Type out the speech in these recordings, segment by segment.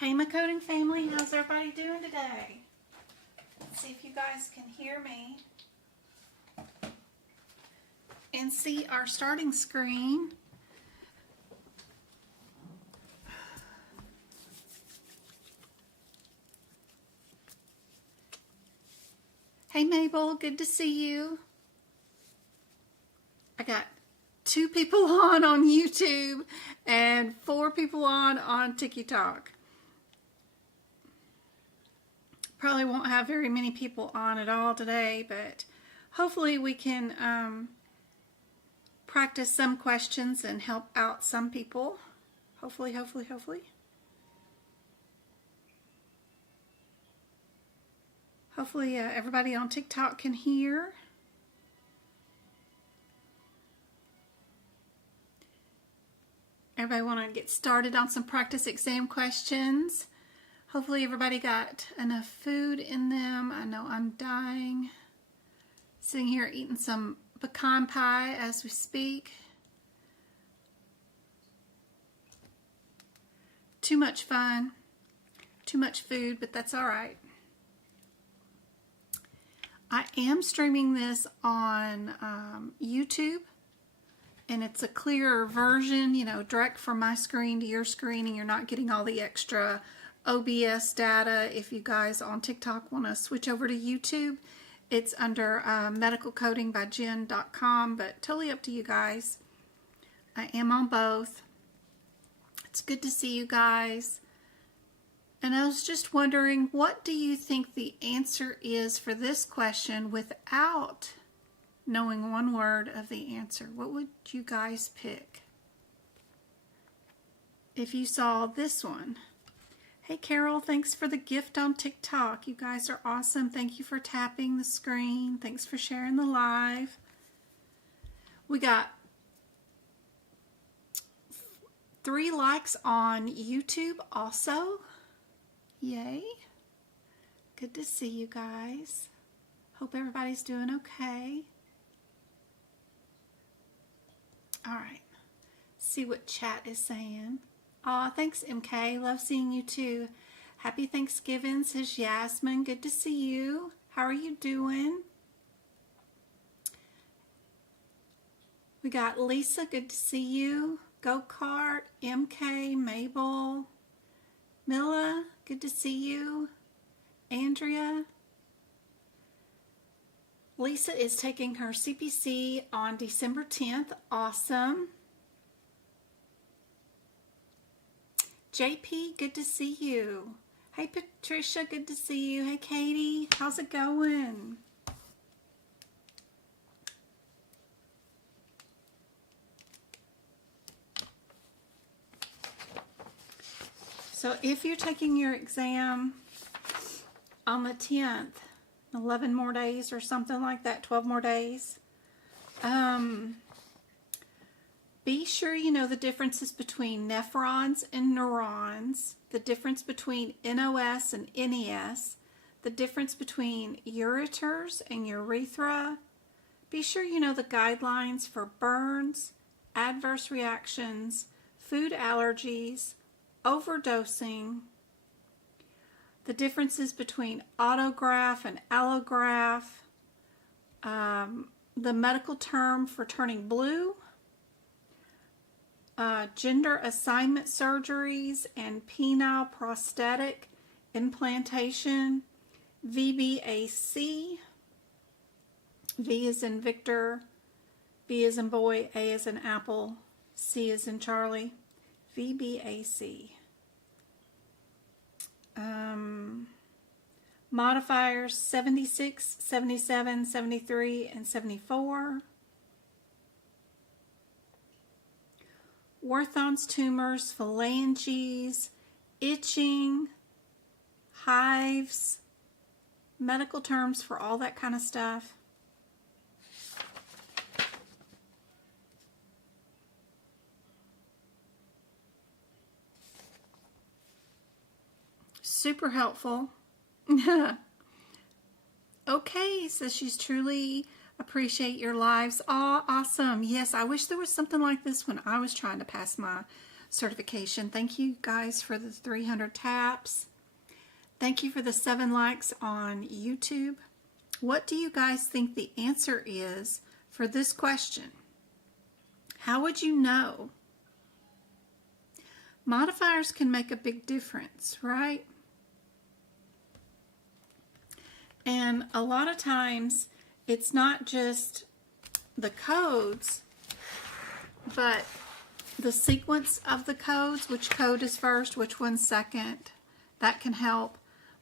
Hey, my coding family, how's everybody doing today? Let's see if you guys can hear me and see our starting screen. Hey, Mabel, good to see you. I got 2 people on YouTube and 4 people on TikTok. Probably won't have very many people on at all today, but hopefully we can practice some questions and help out some people. Hopefully. Hopefully everybody on TikTok can hear. Everybody want to get started on some practice exam questions. Hopefully everybody got enough food in them. I know I'm dying. Sitting here eating some pecan pie as we speak. Too much fun. Too much food, but that's all right. I am streaming this on YouTube. And it's a clearer version, you know, direct from my screen to your screen, and you're not getting all the extra OBS data. If you guys on TikTok want to switch over to YouTube, it's under medicalcodingbyjen.com, but totally up to you guys. I am on both. It's good to see you guys. And I was just wondering, what do you think the answer is for this question without knowing one word of the answer? What would you guys pick if you saw this one? Hey Carol, thanks for the gift on TikTok. You guys are awesome. Thank you for tapping the screen. Thanks for sharing the live. We got 3 likes on YouTube also. Yay. Good to see you guys. Hope everybody's doing okay. All right, see what chat is saying. Aw, thanks MK, love seeing you too. Happy Thanksgiving, says Yasmin, good to see you. How are you doing? We got Lisa, good to see you. Go-Kart, MK, Mabel, Mila, good to see you. Andrea. Lisa is taking her CPC on December 10th. Awesome. JP, good to see you. Hey Patricia, good to see you. Hey Katie, how's it going? So if you're taking your exam on the 10th, 11 more days or something like that, 12 more days. Be sure you know the differences between nephrons and neurons, the difference between NOS and NES, the difference between ureters and urethra. Be sure you know the guidelines for burns, adverse reactions, food allergies, overdosing, the differences between autograft and allograft, the medical term for turning blue, gender assignment surgeries and penile prosthetic implantation, VBAC, V is in Victor, B is in boy, A is in apple, C is in Charlie, VBAC. Modifiers 76, 77, 73, and 74. Werthon's tumors, phalanges, itching, hives, medical terms for all that kind of stuff. Super helpful. Okay, so she's truly appreciate your lives. Aw, awesome. Yes, I wish there was something like this when I was trying to pass my certification. Thank you guys for the 300 taps. Thank you for the 7 likes on YouTube. What do you guys think the answer is for this question? How would you know? Modifiers can make a big difference, right? And a lot of times it's not just the codes, but the sequence of the codes, which code is first, which one's second, that can help.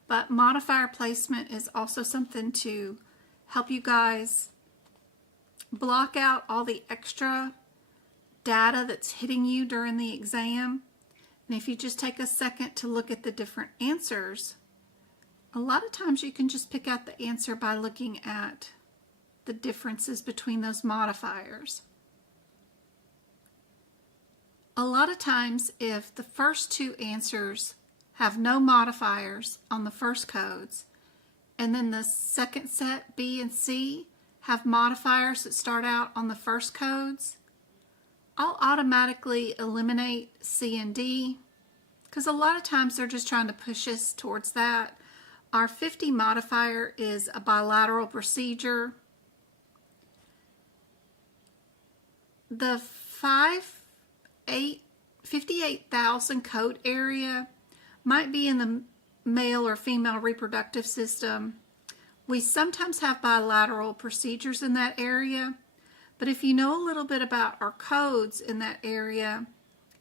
But modifier placement is also something to help you guys block out all the extra data that's hitting you during the exam. And if you just take a second to look at the different answers, a lot of times you can just pick out the answer by looking at the differences between those modifiers. A lot of times if the first 2 answers have no modifiers on the first codes, and then the second set, B and C, have modifiers that start out on the first codes, I'll automatically eliminate C and D, because a lot of times they're just trying to push us towards that. Our 50 modifier is a bilateral procedure. The 58,000 code area might be in the male or female reproductive system. We sometimes have bilateral procedures in that area, but if you know a little bit about our codes in that area,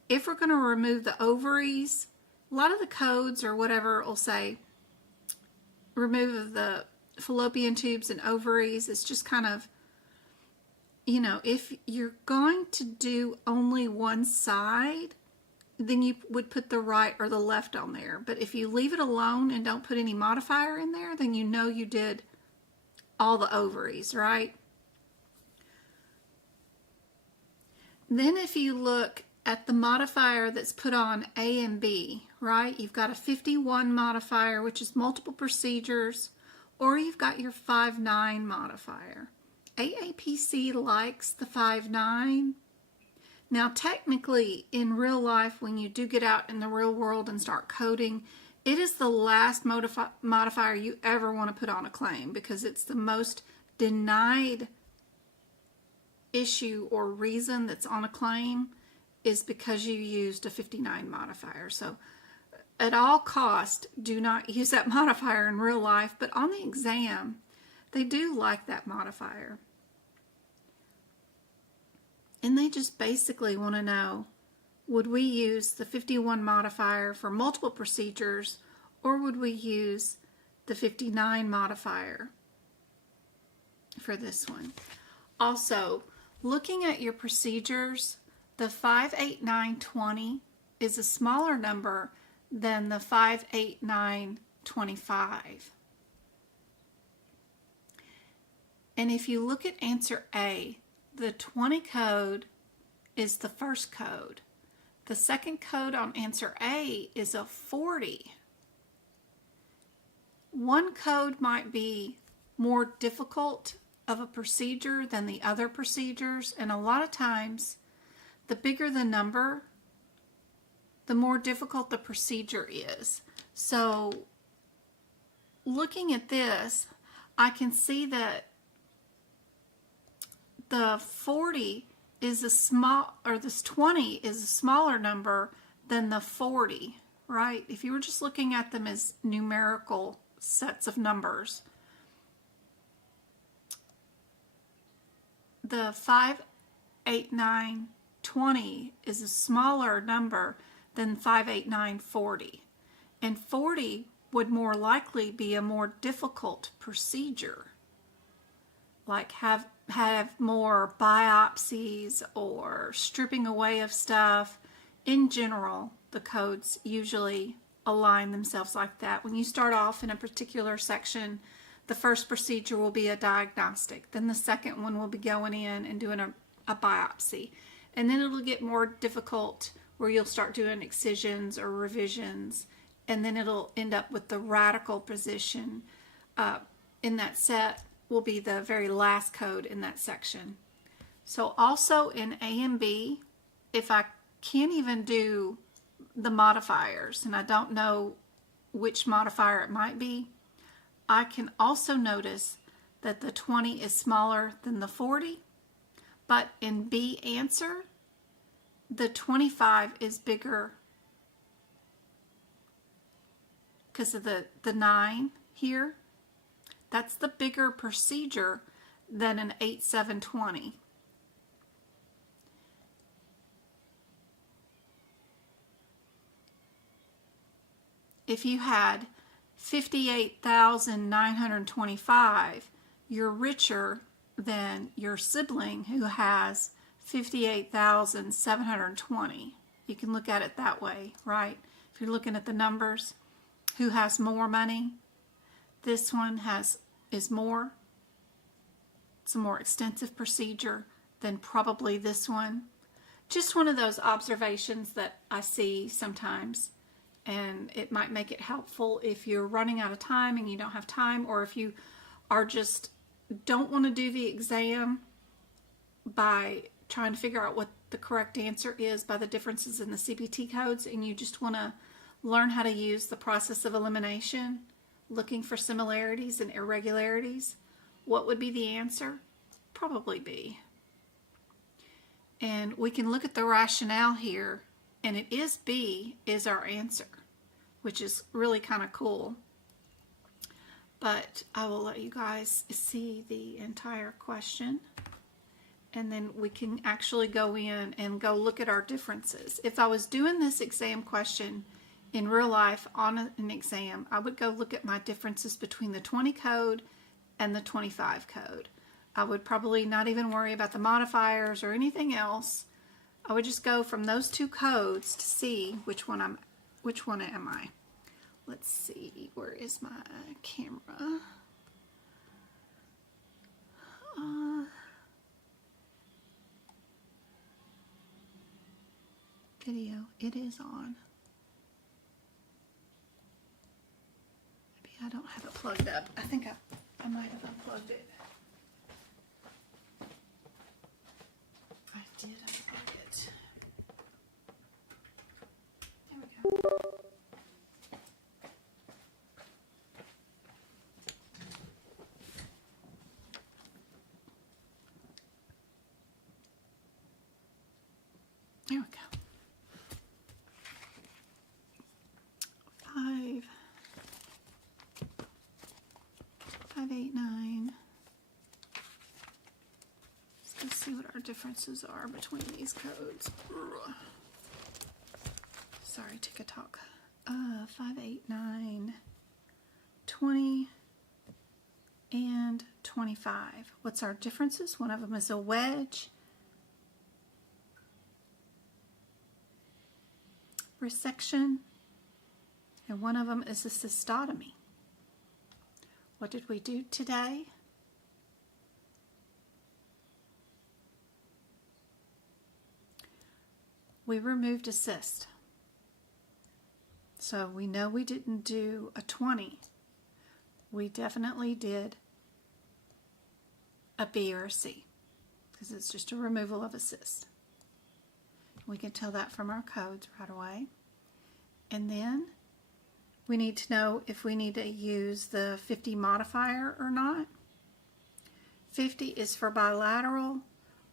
if we're going to remove the ovaries, a lot of the codes or whatever will say remove the fallopian tubes and ovaries. It's just kind of, you know, if you're going to do only one side, then you would put the right or the left on there. But if you leave it alone and don't put any modifier in there, then you know you did all the ovaries, right? Then if you look at the modifier that's put on A and B, right? You've got a 51 modifier, which is multiple procedures, or you've got your 5-9 modifier. AAPC likes the 5-9. Now, technically, in real life, when you do get out in the real world and start coding, it is the last modifier you ever want to put on a claim, because it's the most denied issue or reason that's on a claim is because you used a 59 modifier. So at all cost, do not use that modifier in real life, but on the exam, they do like that modifier. And they just basically want to know, would we use the 51 modifier for multiple procedures, or would we use the 59 modifier for this one? Also, looking at your procedures, the 5, 8, 9, 20 is a smaller number than the 5, 8, 9, 25. And if you look at answer A, the 20 code is the first code. The second code on answer A is a 40. One code might be more difficult of a procedure than the other procedures, and a lot of times the bigger the number, the more difficult the procedure is. So looking at this, I can see that the 40 is a small, or this 20 is a smaller number than the 40, right? If you were just looking at them as numerical sets of numbers, the 5, 8, 9, 20 is a smaller number than 5, 8, 9, 40. And 40 would more likely be a more difficult procedure, like have more biopsies or stripping away of stuff. In general, the codes usually align themselves like that. When you start off in a particular section, the first procedure will be a diagnostic. Then the second one will be going in and doing a biopsy. And then it'll get more difficult where you'll start doing excisions or revisions. And then it'll end up with the radical position in that set will be the very last code in that section. So also in A and B, if I can't even do the modifiers, and I don't know which modifier it might be, I can also notice that the 20 is smaller than the 40, but in B answer, the 25 is bigger because of the 9 here. That's the bigger procedure than an 8-7-20. If you had 58,925, you're richer than your sibling who has 58,720. You can look at it that way, right? If you're looking at the numbers, who has more money? This one is more. It's a more extensive procedure than probably this one. Just one of those observations that I see sometimes, and it might make it helpful if you're running out of time and you don't have time, or if you are just don't want to do the exam by trying to figure out what the correct answer is by the differences in the CPT codes, and you just want to learn how to use the process of elimination, looking for similarities and irregularities. What would be the answer? Probably B. And we can look at the rationale here, and it is B is our answer, which is really kind of cool. But I will let you guys see the entire question, and then we can actually go in and go look at our differences. If I was doing this exam question in real life on an exam, I would go look at my differences between the 20 code and the 25 code. I would probably not even worry about the modifiers or anything else. I would just go from those two codes to see which one am I. Let's see, where is my camera? Video, it is on. Maybe I don't have it plugged up. I think I might have unplugged it. I did unplug it. There we go. There we go. 5, 8, 9. Let's see what our differences are between these codes. Sorry, tick-a-tock. 5, 8, 9, 20, and 25. What's our differences? One of them is a wedge, resection, and one of them is a cystotomy. What did we do today? We removed a cyst. So we know we didn't do a 20. We definitely did a B or a C, because it's just a removal of a cyst. We can tell that from our codes right away. And then we need to know if we need to use the 50 modifier or not. 50 is for bilateral.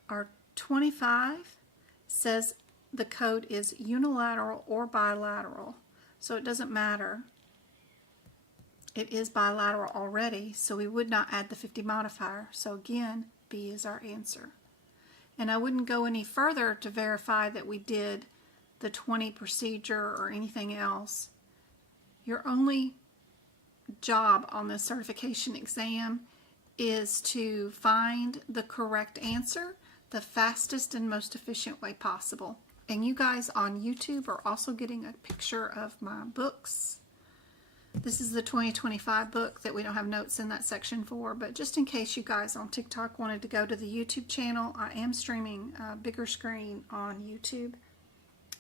Our 25 says the code is unilateral or bilateral, so it doesn't matter. It is bilateral already, so we would not add the 50 modifier. So again, B is our answer. And I wouldn't go any further to verify that we did the 20 procedure or anything else. Your only job on the certification exam is to find the correct answer the fastest and most efficient way possible. And you guys on YouTube are also getting a picture of my books. This is the 2025 book that we don't have notes in that section for, but just in case you guys on TikTok wanted to go to the YouTube channel, I am streaming a bigger screen on YouTube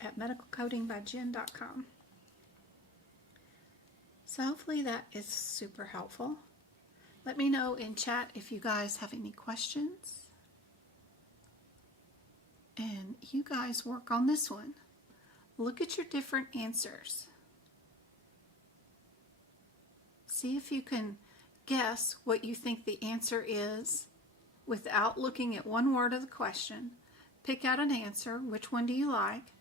at medicalcodingbyjen.com. So hopefully that is super helpful. Let me know in chat if you guys have any questions. And you guys work on this one. Look at your different answers. See if you can guess what you think the answer is without looking at one word of the question. Pick out an answer. Which one do you like?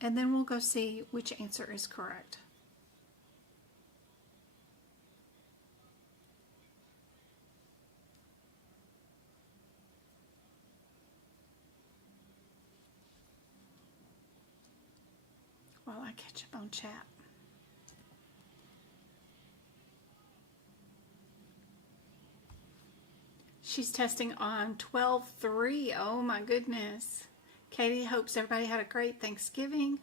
And then we'll go see which answer is correct. While I catch up on chat. She's testing on 12/3. Oh my goodness. Katie hopes everybody had a great Thanksgiving.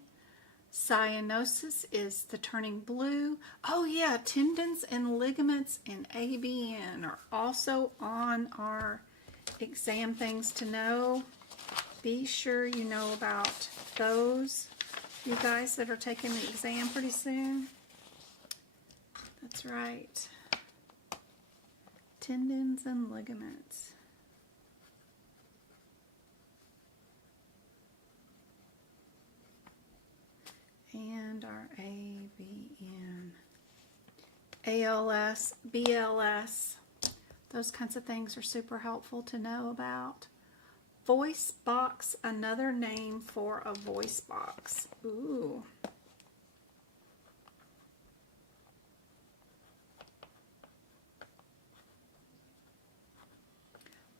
Cyanosis is the turning blue. Oh yeah, tendons and ligaments and ABN are also on our exam things to know. Be sure you know about those. You guys that are taking the exam pretty soon. That's right. Tendons and ligaments. And our ABN. ALS, BLS. Those kinds of things are super helpful to know about. Voice box, another name for a voice box. Ooh.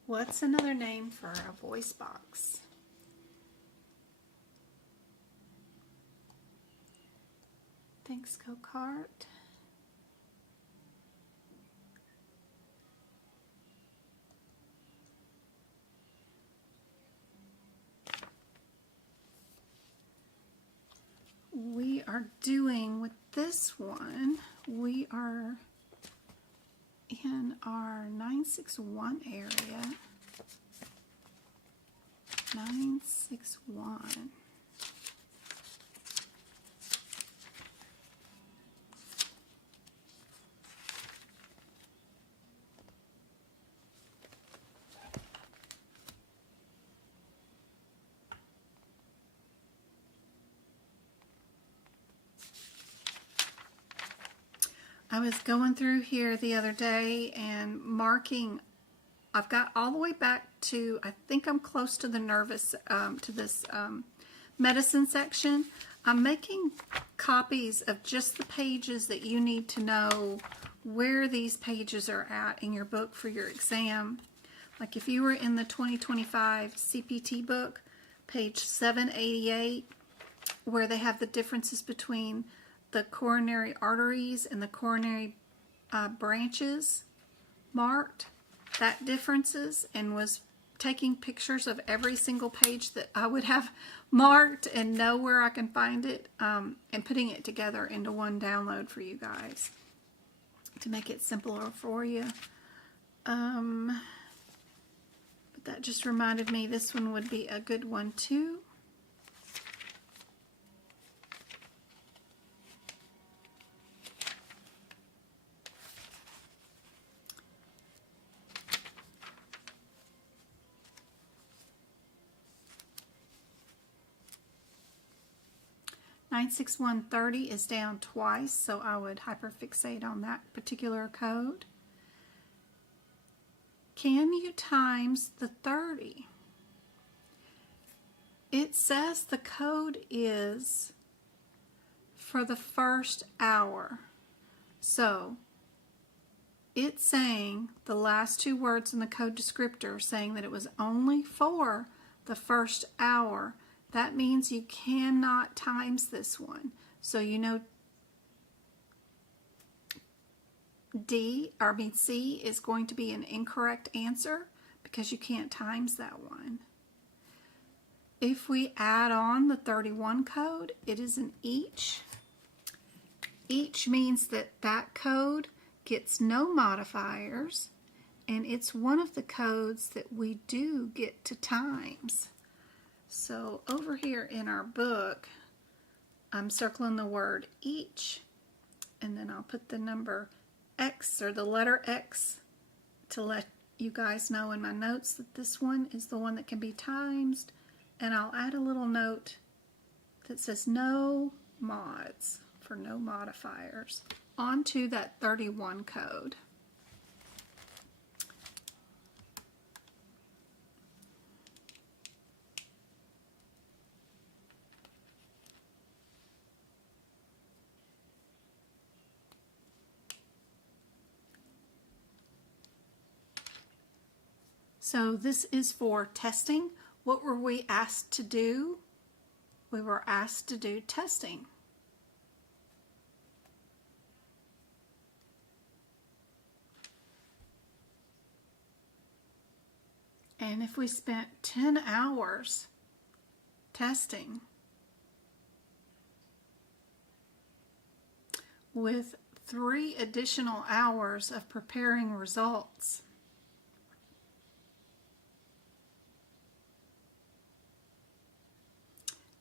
What's another name for a voice box? Thanks, Go-Kart. We are doing with this one, we are in our 961 area. 961. I was going through here the other day and marking. I've got all the way back to, I think I'm close to the nervous, to this medicine section. I'm making copies of just the pages that you need to know where these pages are at in your book for your exam. Like if you were in the 2025 CPT book, page 788, where they have the differences between the coronary arteries and the coronary branches marked, that differences, and was taking pictures of every single page that I would have marked and know where I can find it, and putting it together into one download for you guys to make it simpler for you. But that just reminded me this one would be a good one too. Nine 6130 is down twice, so I would hyperfixate on that particular code. Can you times the 30? It says the code is for the first hour. So it's saying the last two words in the code descriptor saying that it was only for the first hour. That means you cannot times this one. So you know C is going to be an incorrect answer because you can't times that one. If we add on the 31 code, it is an each. Each means that that code gets no modifiers, and it's one of the codes that we do get to times. So over here in our book, I'm circling the word each, and then I'll put the number X or the letter X to let you guys know in my notes that this one is the one that can be times, And I'll add a little note that says no mods, for no modifiers, onto that 31 code. So this is for testing. What were we asked to do? We were asked to do testing. And if we spent 10 hours testing with 3 additional hours of preparing results,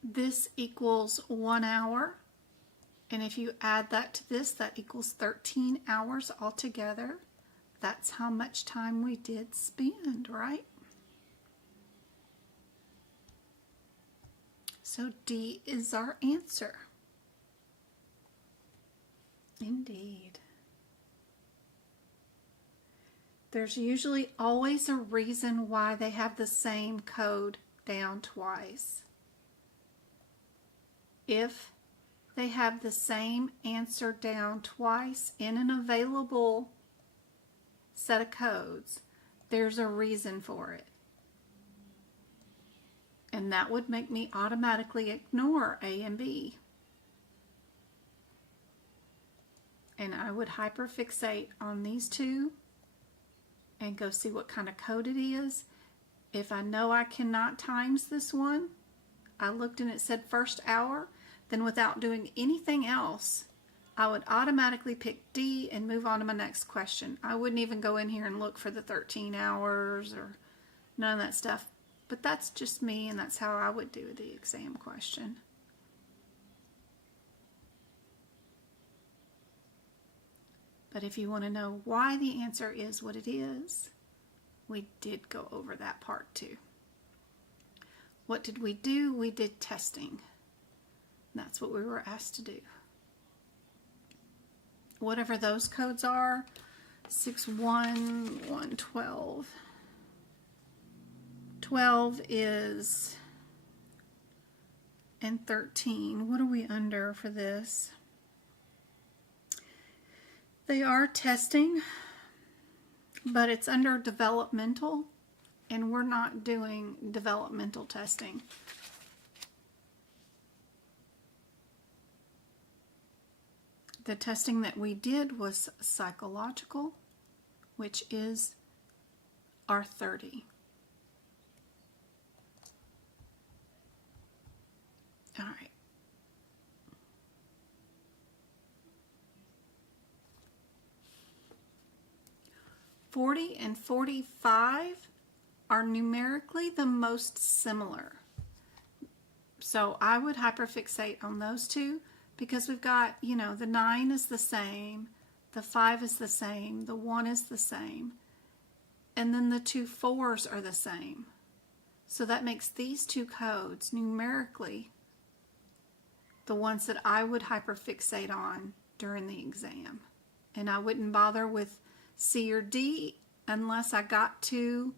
this equals 1 hour, and if you add that to this, that equals 13 hours altogether. That's how much time we did spend, right? So D is our answer. Indeed. There's usually always a reason why they have the same code down twice. If they have the same answer down twice in an available set of codes, there's a reason for it. And that would make me automatically ignore A and B. And I would hyperfixate on these two and go see what kind of code it is. If I know I cannot times this one, I looked and it said first hour, then without doing anything else, I would automatically pick D and move on to my next question. I wouldn't even go in here and look for the 13 hours or none of that stuff. But that's just me, and that's how I would do the exam question. But if you want to know why the answer is what it is, we did go over that part too. What did we do? We did testing. That's what we were asked to do. Whatever those codes are, 61112. 12 is, and 13. What are we under for this? They are testing, but it's under developmental, and we're not doing developmental testing. The testing that we did was psychological, which is our 30. All right. (40) and 45 are numerically the most similar. So I would hyperfixate on those two because we've got, you know, the 9 is the same, the 5 is the same, the 1 is the same, and then the 2 4s are the same. So that makes these two codes numerically the ones that I would hyperfixate on during the exam. And I wouldn't bother with C or D unless I got to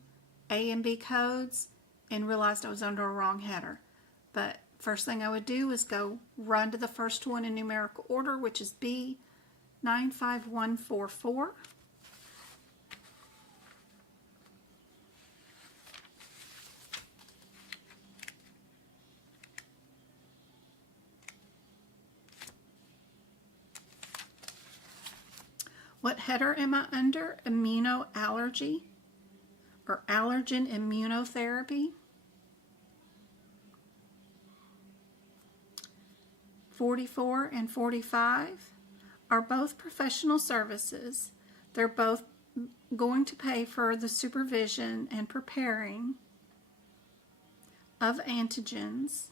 A and B codes and realized I was under a wrong header. But first thing I would do is go run to the first one in numerical order, which is B 95144. What header am I under? Immunoallergy or allergen immunotherapy. 44 and 45 are both professional services. They're both going to pay for the supervision and preparing of antigens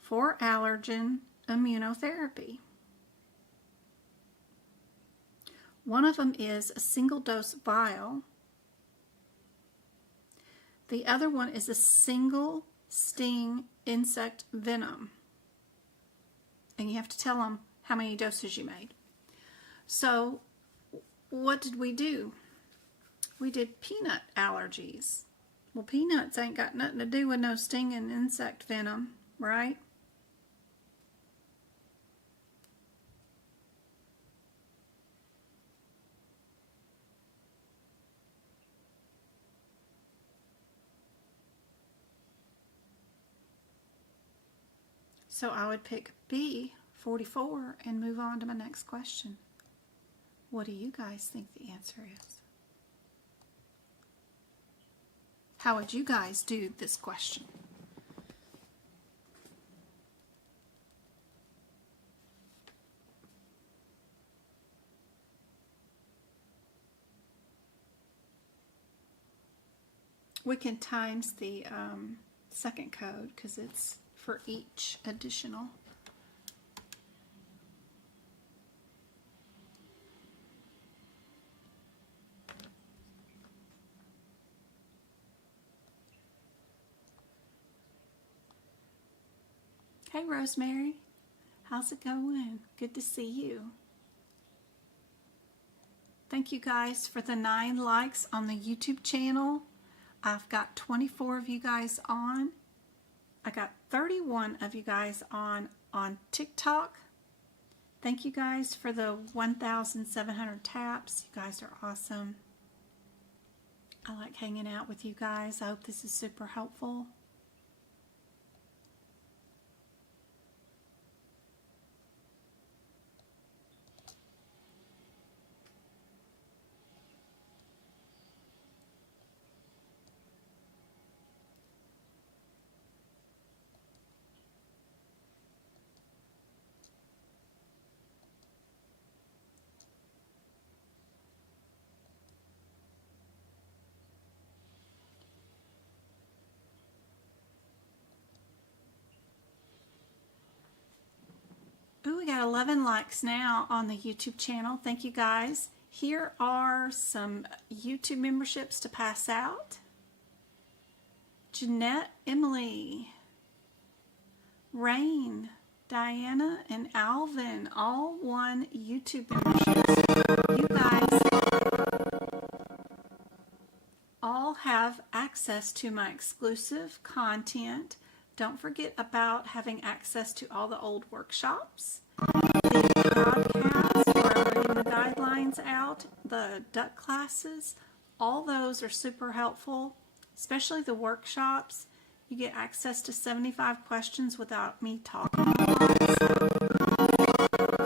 for allergen immunotherapy. One of them is a single dose vial. The other one is a single sting, insect venom. And you have to tell them how many doses you made. So what did we do? We did peanut allergies. Well, peanuts ain't got nothing to do with no sting and insect venom, right? So I would pick B, 44, and move on to my next question. What do you guys think the answer is? How would you guys do this question? We can times the second code because it's for each additional. Hey Rosemary, how's it going? Good to see you. Thank you guys for the 9 likes on the YouTube channel. I've got 24 of you guys on. I got 31 of you guys on TikTok. Thank you guys for the 1,700 taps. You guys are awesome. I like hanging out with you guys. I hope this is super helpful. Ooh, we got 11 likes now on the YouTube channel. Thank you guys. Here are some YouTube memberships to pass out. Jeanette, Emily, Rain, Diana, and Alvin all won YouTube memberships. You guys all have access to my exclusive content. Don't forget about having access to all the old workshops, the podcasts where I'm reading the guidelines out, the duck classes. All those are super helpful, especially the workshops. You get access to 75 questions without me talking a lot.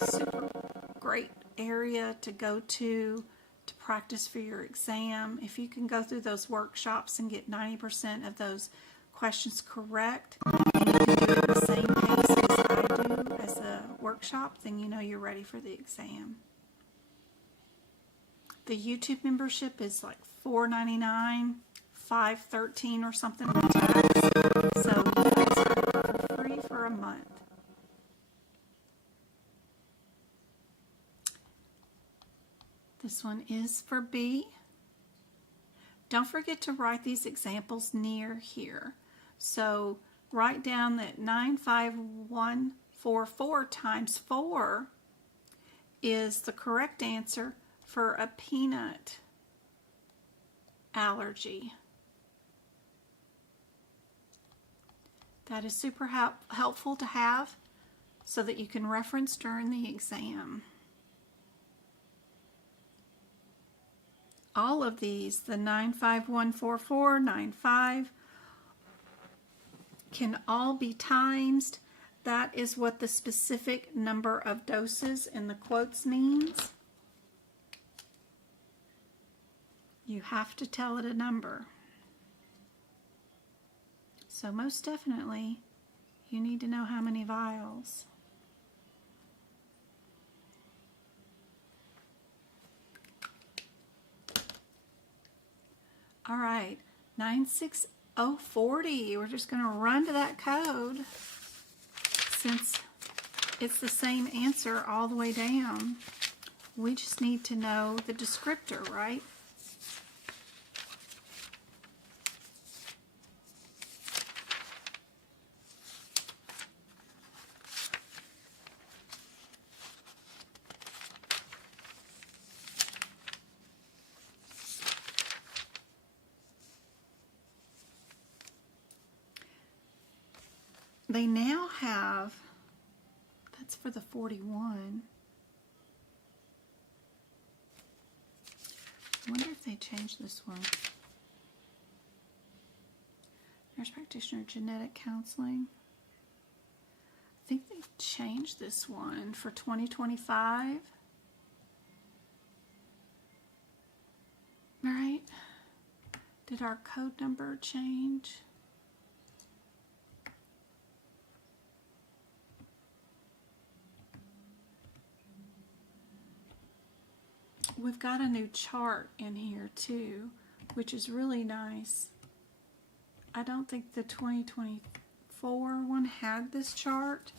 So, super great area to go to practice for your exam. If you can go through those workshops and get 90% of those questions correct, and you can do it at the same pace as I do as a workshop, then you know you're ready for the exam. The YouTube membership is like $4.99, $5.13 or something with tax. So you guys got it for free for a month. This one is for B. Don't forget to write these examples near here. So write down that 95144 times 4 is the correct answer for a peanut allergy. That is super helpful to have so that you can reference during the exam. All of these, the 95144, 95, can all be times. That is what the specific number of doses in the quotes means. You have to tell it a number. So most definitely, you need to know how many vials. All right, 96040. We're just going to run to that code since it's the same answer all the way down. We just need to know the descriptor, right? they now have, that's for the 41. I wonder if they changed this one. Nurse practitioner genetic counseling. I think they changed this one for 2025. Right? Did our code number change? We've got a new chart in here too, which is really nice. I don't think the 2024 one had this chart.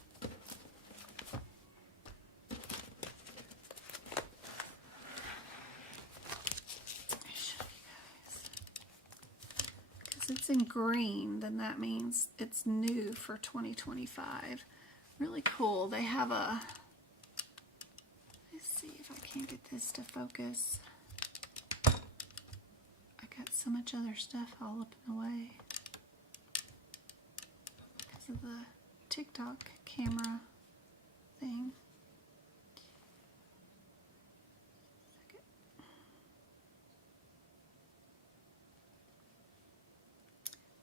Because it's in green, then that means it's new for 2025. Really cool. They have a, let's see if I can't get this to focus. I got so much other stuff all up in the way because of the TikTok camera thing.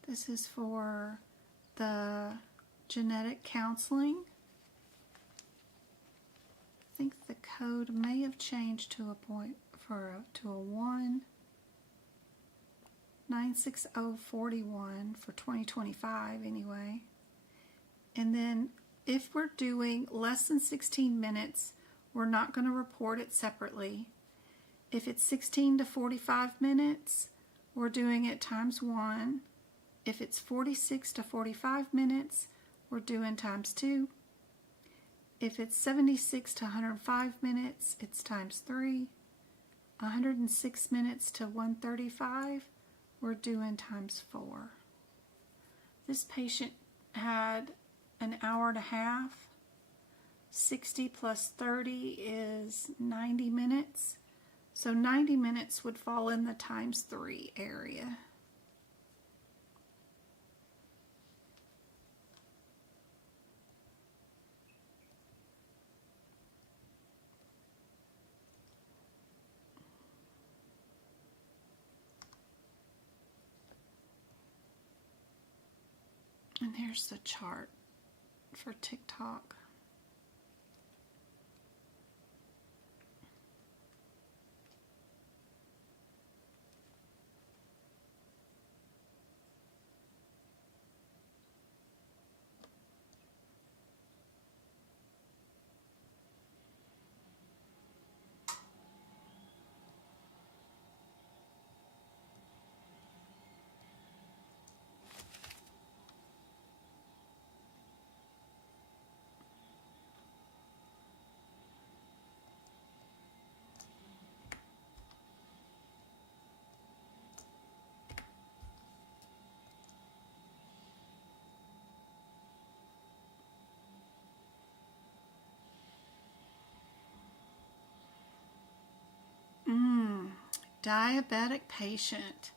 This is for the genetic counseling. I think the code may have changed to a point to a 196041 for 2025 anyway. And then if we're doing less than 16 minutes, we're not going to report it separately. If it's 16 to 45 minutes, we're doing it times 1. If it's 46 to 45 minutes, we're doing times 2. If it's 76 to 105 minutes, it's times 3. 106 minutes to 135, we're doing times 4. This patient had an hour and a half. 60 plus 30 is 90 minutes. So 90 minutes would fall in the times 3 area. And here's the chart for TikTok. Diabetic patient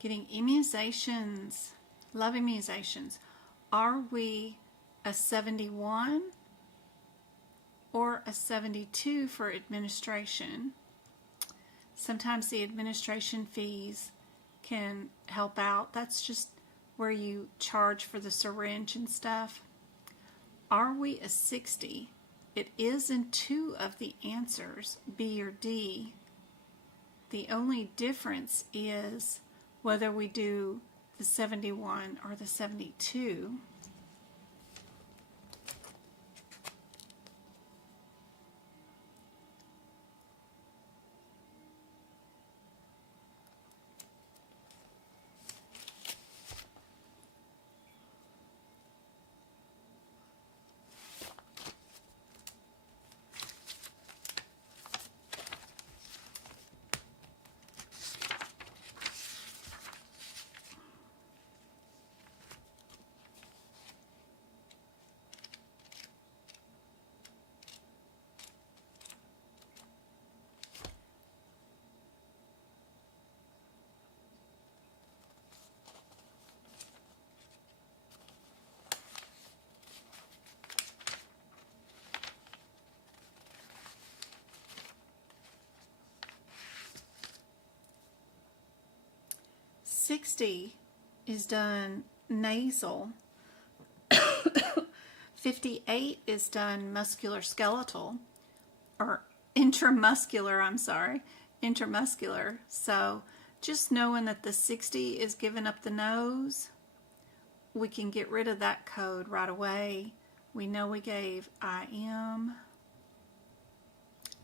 getting immunizations. Love immunizations. Are we a 71 or a 72 for administration? Sometimes the administration fees can help out. That's just where you charge for the syringe and stuff. Are we a 60? It is in 2 of the answers, B or D. The only difference is whether we do the 71 or the 72. 60 is done nasal. 58 is done musculoskeletal, or intramuscular, I'm sorry, intramuscular. So just knowing that the 60 is giving up the nose, we can get rid of that code right away. We know we gave IM.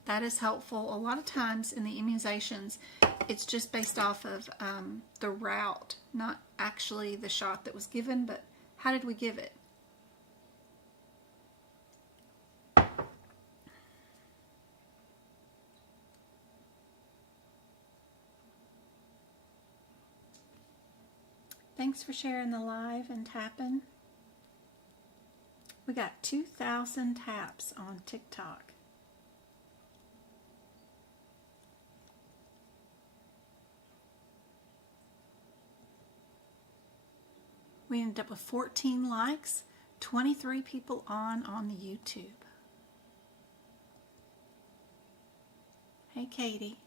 That is helpful. A lot of times in the immunizations, it's just based off of the route, not actually the shot that was given, but how did we give it? Thanks for sharing the live and tapping. We got 2,000 taps on TikTok. We ended up with 14 likes, 23 people on the YouTube. Hey, Katie.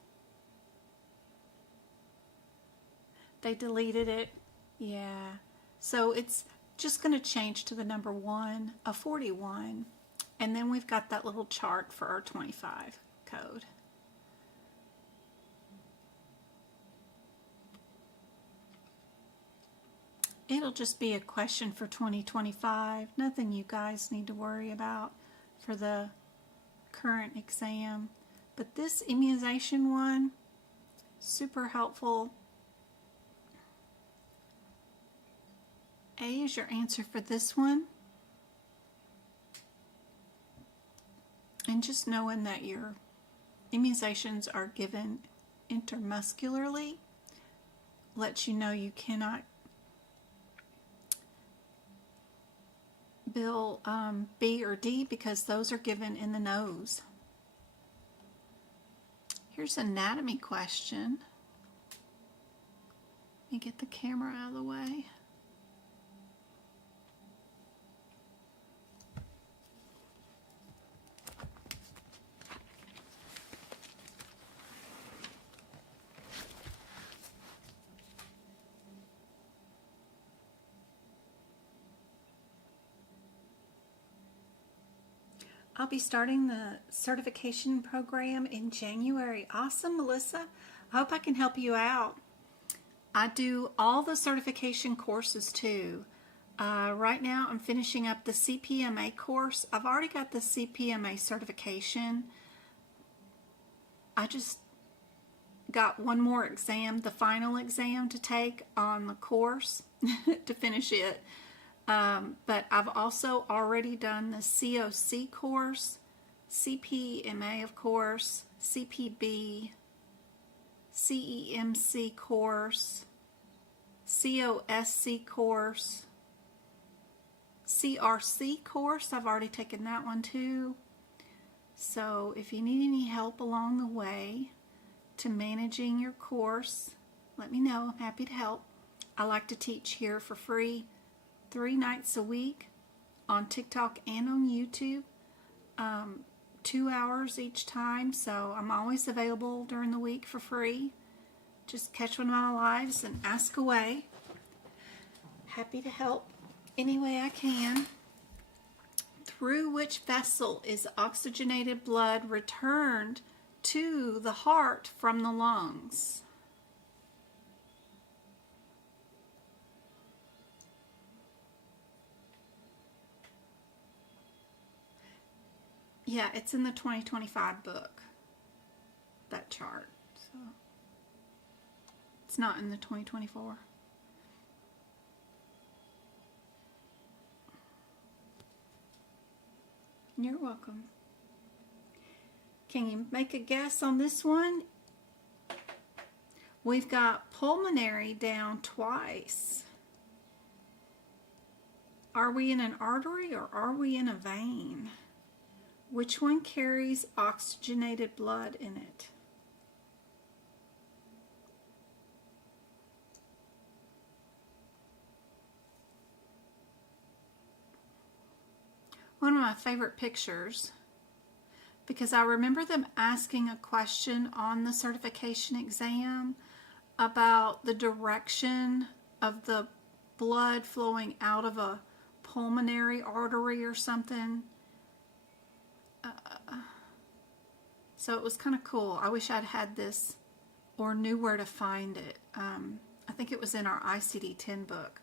They deleted it. Yeah. So it's just going to change to the number 1, a 41. And then we've got that little chart for our 25 code. It'll just be a question for 2025. Nothing you guys need to worry about for the current exam. But this immunization one, super helpful. A is your answer for this one. And just knowing that your immunizations are given intermuscularly lets you know you cannot bill B or D because those are given in the nose. Here's an anatomy question. Let me get the camera out of the way. I'll be starting the certification program in January. Awesome, Melissa. I hope I can help you out. I do all the certification courses too. Right now I'm finishing up the CPMA course. I've already got the CPMA certification. I just got one more exam, the final exam to take on the course to finish it. But I've also already done the COC course, CPMA of course, CPB, CEMC course, COSC course, CRC course. I've already taken that one too. So if you need any help along the way to managing your course, let me know. I'm happy to help. I like to teach here for free 3 nights a week on TikTok and on YouTube, 2 hours each time, so I'm always available during the week for free. Just catch one of my lives and ask away. Happy to help any way I can. Through which vessel is oxygenated blood returned to the heart from the lungs? Yeah, it's in the 2025 book, that chart. So it's not in the 2024. You're welcome. Can you make a guess on this one? We've got pulmonary down twice. Are we in an artery or are we in a vein? Which one carries oxygenated blood in it? One of my favorite pictures, because I remember them asking a question on the certification exam about the direction of the blood flowing out of a pulmonary artery or something. So it was kind of cool. I wish I'd had this or knew where to find it. I think it was in our ICD-10 book.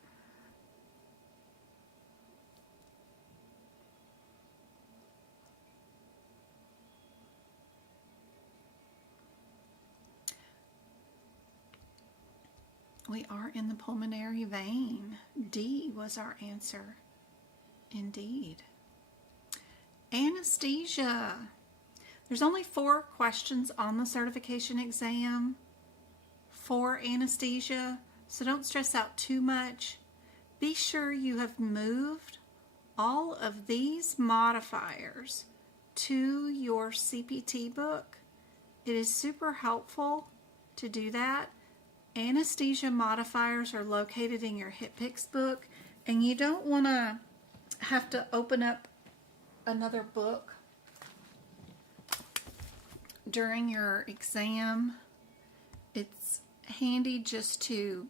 We are in the pulmonary vein. D was our answer. Indeed. Anesthesia. There's only 4 questions on the certification exam for anesthesia, so don't stress out too much. Be sure you have moved all of these modifiers to your CPT book. It is super helpful to do that. Anesthesia modifiers are located in your HitPix book, and you don't want to have to open up another book during your exam. It's handy just to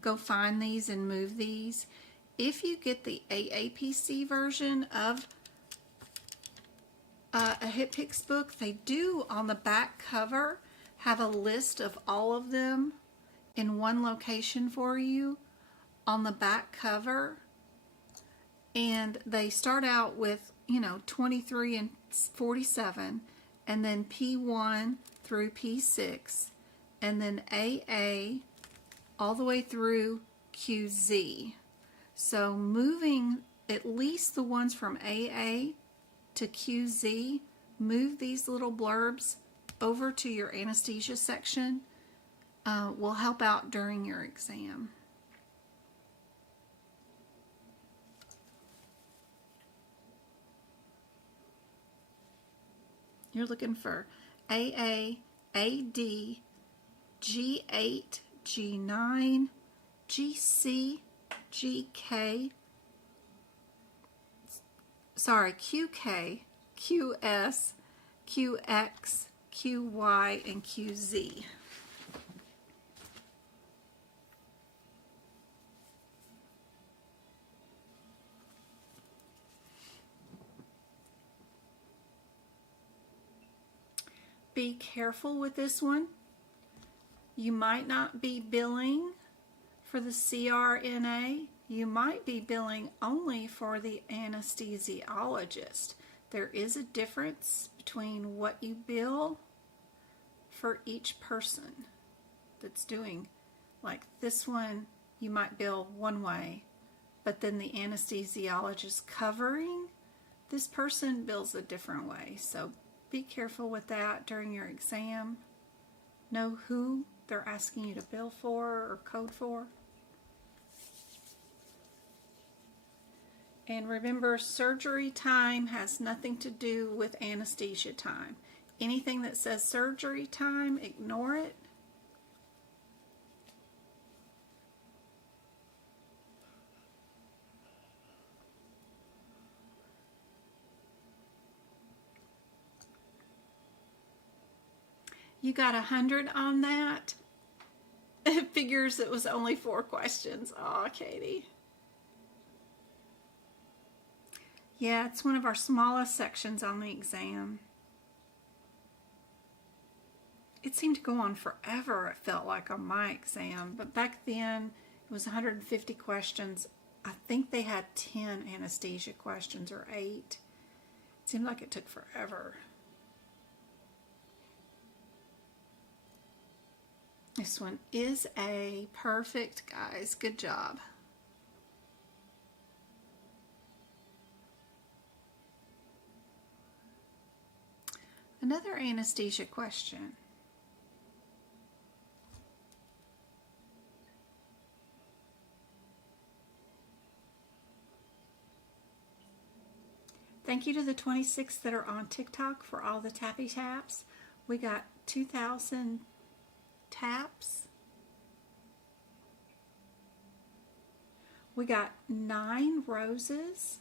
go find these and move these. If you get the aapc version of a HitPix book, they do on the back cover have a list of all of them in one location for you on the back cover, and they start out with 23 and 47, and then P1 through P6, and then AA all the way through QZ. So moving at least the ones from AA to QZ, move these little blurbs over to your anesthesia section will help out during your exam. You're looking for AA, AD, G8, G9, GC, GK, QK, QS, QX, QY, and QZ. Be careful with this one. You might not be billing for the CRNA. You might be billing only for the anesthesiologist. There is a difference between what you bill for each person that's doing. Like this one, you might bill one way, but then the anesthesiologist covering this person bills a different way. So be careful with that during your exam. Know who they're asking you to bill for or code for. And remember, surgery time has nothing to do with anesthesia time. Anything that says surgery time, ignore it. You got 100 on that? It figures it was only 4 questions. Aw, Katie. Yeah, it's one of our smallest sections on the exam. It seemed to go on forever, it felt like, on my exam. But back then, it was 150 questions. I think they had 10 anesthesia questions, or 8. It seemed like it took forever. This one is A. Perfect, guys. Good job. Another anesthesia question. Thank you to the 26 that are on TikTok for all the tappy taps. We got 2,000 taps. We got 9 roses.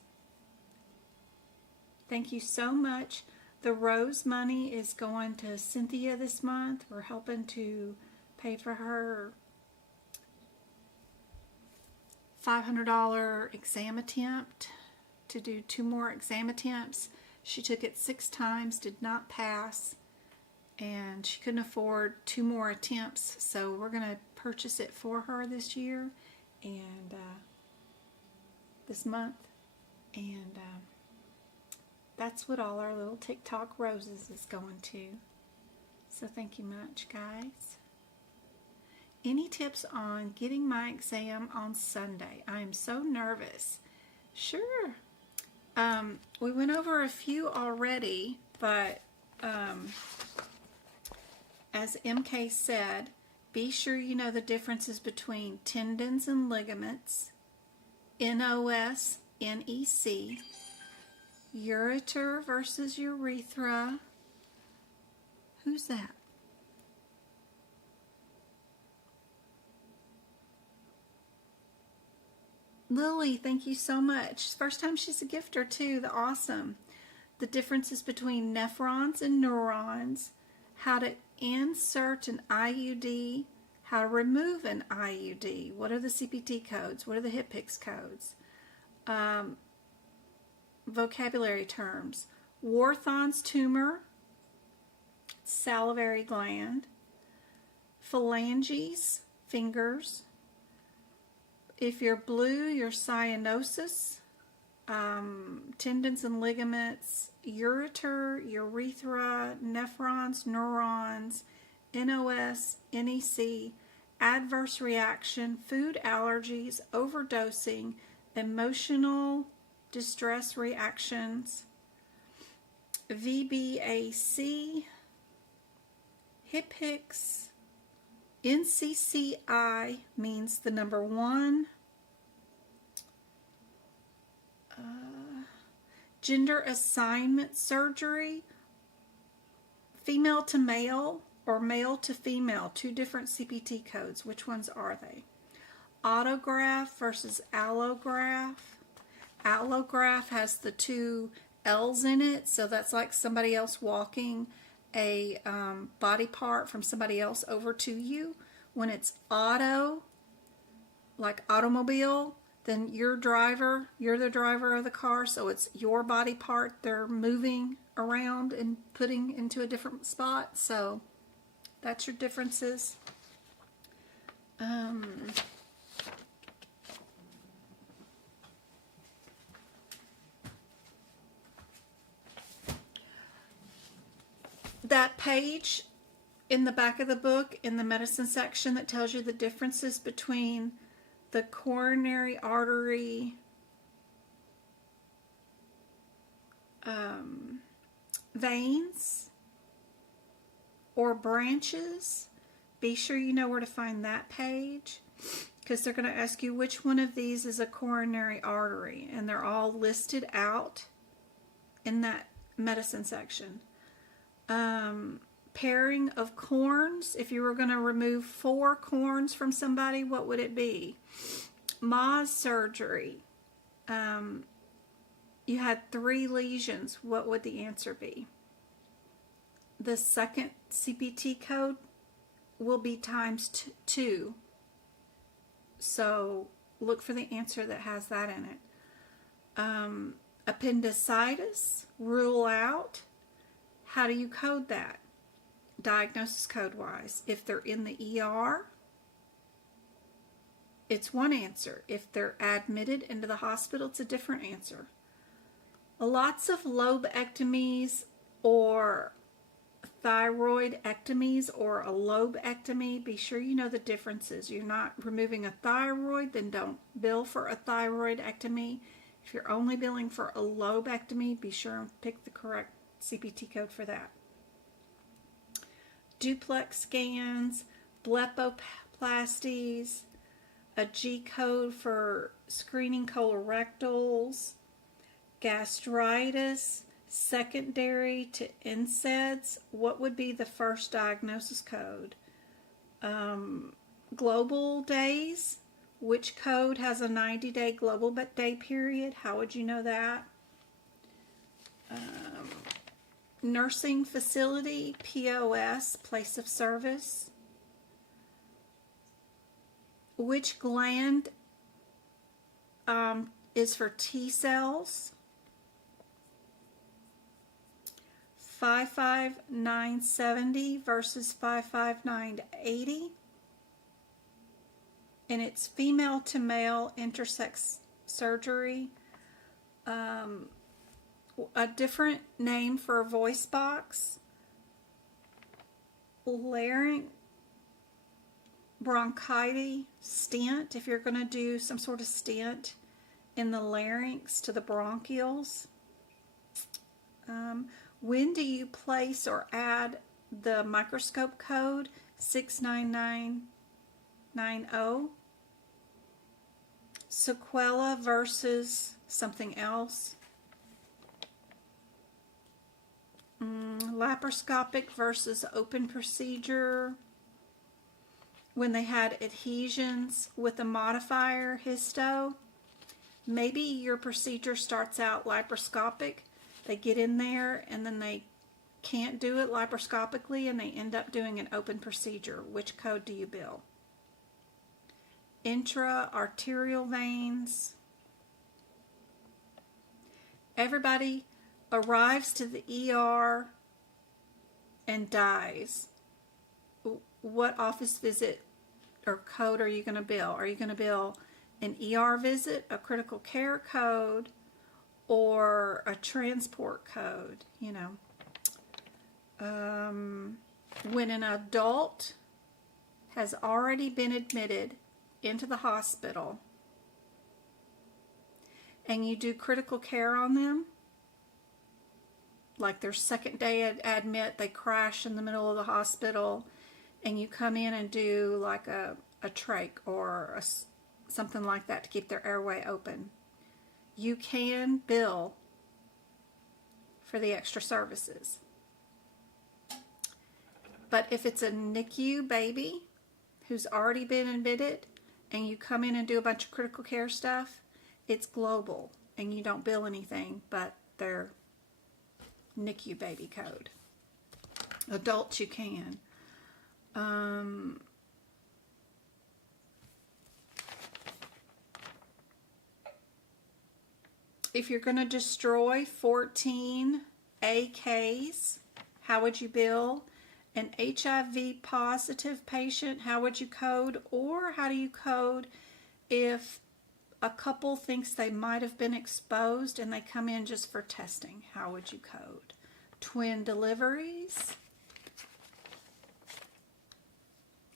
Thank you so much. The rose money is going to Cynthia this month. We're helping to paid for her $500 exam attempt to do 2 more exam attempts. She took it 6 times, did not pass, and she couldn't afford 2 more attempts, so we're going to purchase it for her this year and this month, and that's what all our little TikTok roses is going to. So thank you much, guys. Any tips on getting my exam on Sunday? I am so nervous. Sure. We went over a few already, but as MK said, be sure you know the differences between tendons and ligaments, NOS, NEC, ureter versus urethra. Who's that? Lily, thank you so much. First time she's a gifter too. Awesome. The differences between nephrons and neurons, how to insert an IUD, how to remove an IUD, what are the CPT codes, what are the HIPICS codes, vocabulary terms, Warthan's tumor, salivary gland, phalanges, fingers. If you're blue, you're cyanosis, tendons and ligaments, ureter, urethra, nephrons, neurons, NOS, NEC, adverse reaction, food allergies, overdosing, emotional distress reactions, VBAC, HIPICS, NCCI means the number 1. Gender assignment surgery, female to male or male to female, 2 different CPT codes. Which ones are they? Autograft versus allograft. Allograft has the 2 L's in it, so that's like somebody else walking a body part from somebody else over to you. When it's auto, like automobile, then you're the driver of the car, so it's your body part they're moving around and putting into a different spot. So that's your differences. That page in the back of the book in the medicine section that tells you the differences between the coronary artery veins or branches, be sure you know where to find that page, because they're going to ask you which one of these is a coronary artery, and they're all listed out in that medicine section. Pairing of corns. If you were going to remove 4 corns from somebody, what would it be? Ma's surgery. You had 3 lesions. What would the answer be? The second CPT code will be times 2. So look for the answer that has that in it. Appendicitis, rule out. How do you code that? Diagnosis code wise. If they're in the ER, it's one answer. If they're admitted into the hospital, it's a different answer. Lots of lobectomies or thyroidectomies or a lobectomy. Be sure you know the differences. You're not removing a thyroid, then don't bill for a thyroidectomy. If you're only billing for a lobectomy, be sure and pick the correct CPT code for that. Duplex scans, blepharoplasties, a G code for screening colorectals, gastritis, secondary to NSAIDs. What would be the first diagnosis code? Global days. Which code has a 90-day global day period? How would you know that? Nursing facility, POS, place of service. Which gland is for T cells? 55970 versus 55980. And it's female to male intersex surgery. A different name for a voice box. Larynx bronchitis stent, if you're going to do some sort of stent in the larynx to the bronchioles. When do you place or add the microscope code 69990? Sequela versus something else. Laparoscopic versus open procedure. When they had adhesions with a modifier, histo. Maybe your procedure starts out laparoscopic. They get in there and then they can't do it laparoscopically and they end up doing an open procedure. Which code do you bill? Intra-arterial veins. Everybody arrives to the ER and dies. What office visit or code are you going to bill? Are you going to bill an ER visit, a critical care code, or a transport code? You know, when an adult has already been admitted into the hospital and you do critical care on them, like their second day admit, they crash in the middle of the hospital, and you come in and do like a trach or something like that to keep their airway open, you can bill for the extra services. But if it's a NICU baby who's already been admitted and you come in and do a bunch of critical care stuff, it's global and you don't bill anything but their NICU baby code. Adults you can. If you're going to destroy 14 AKs, how would you bill? An HIV positive patient, how would you code? Or how do you code if a couple thinks they might have been exposed and they come in just for testing? How would you code? Twin deliveries.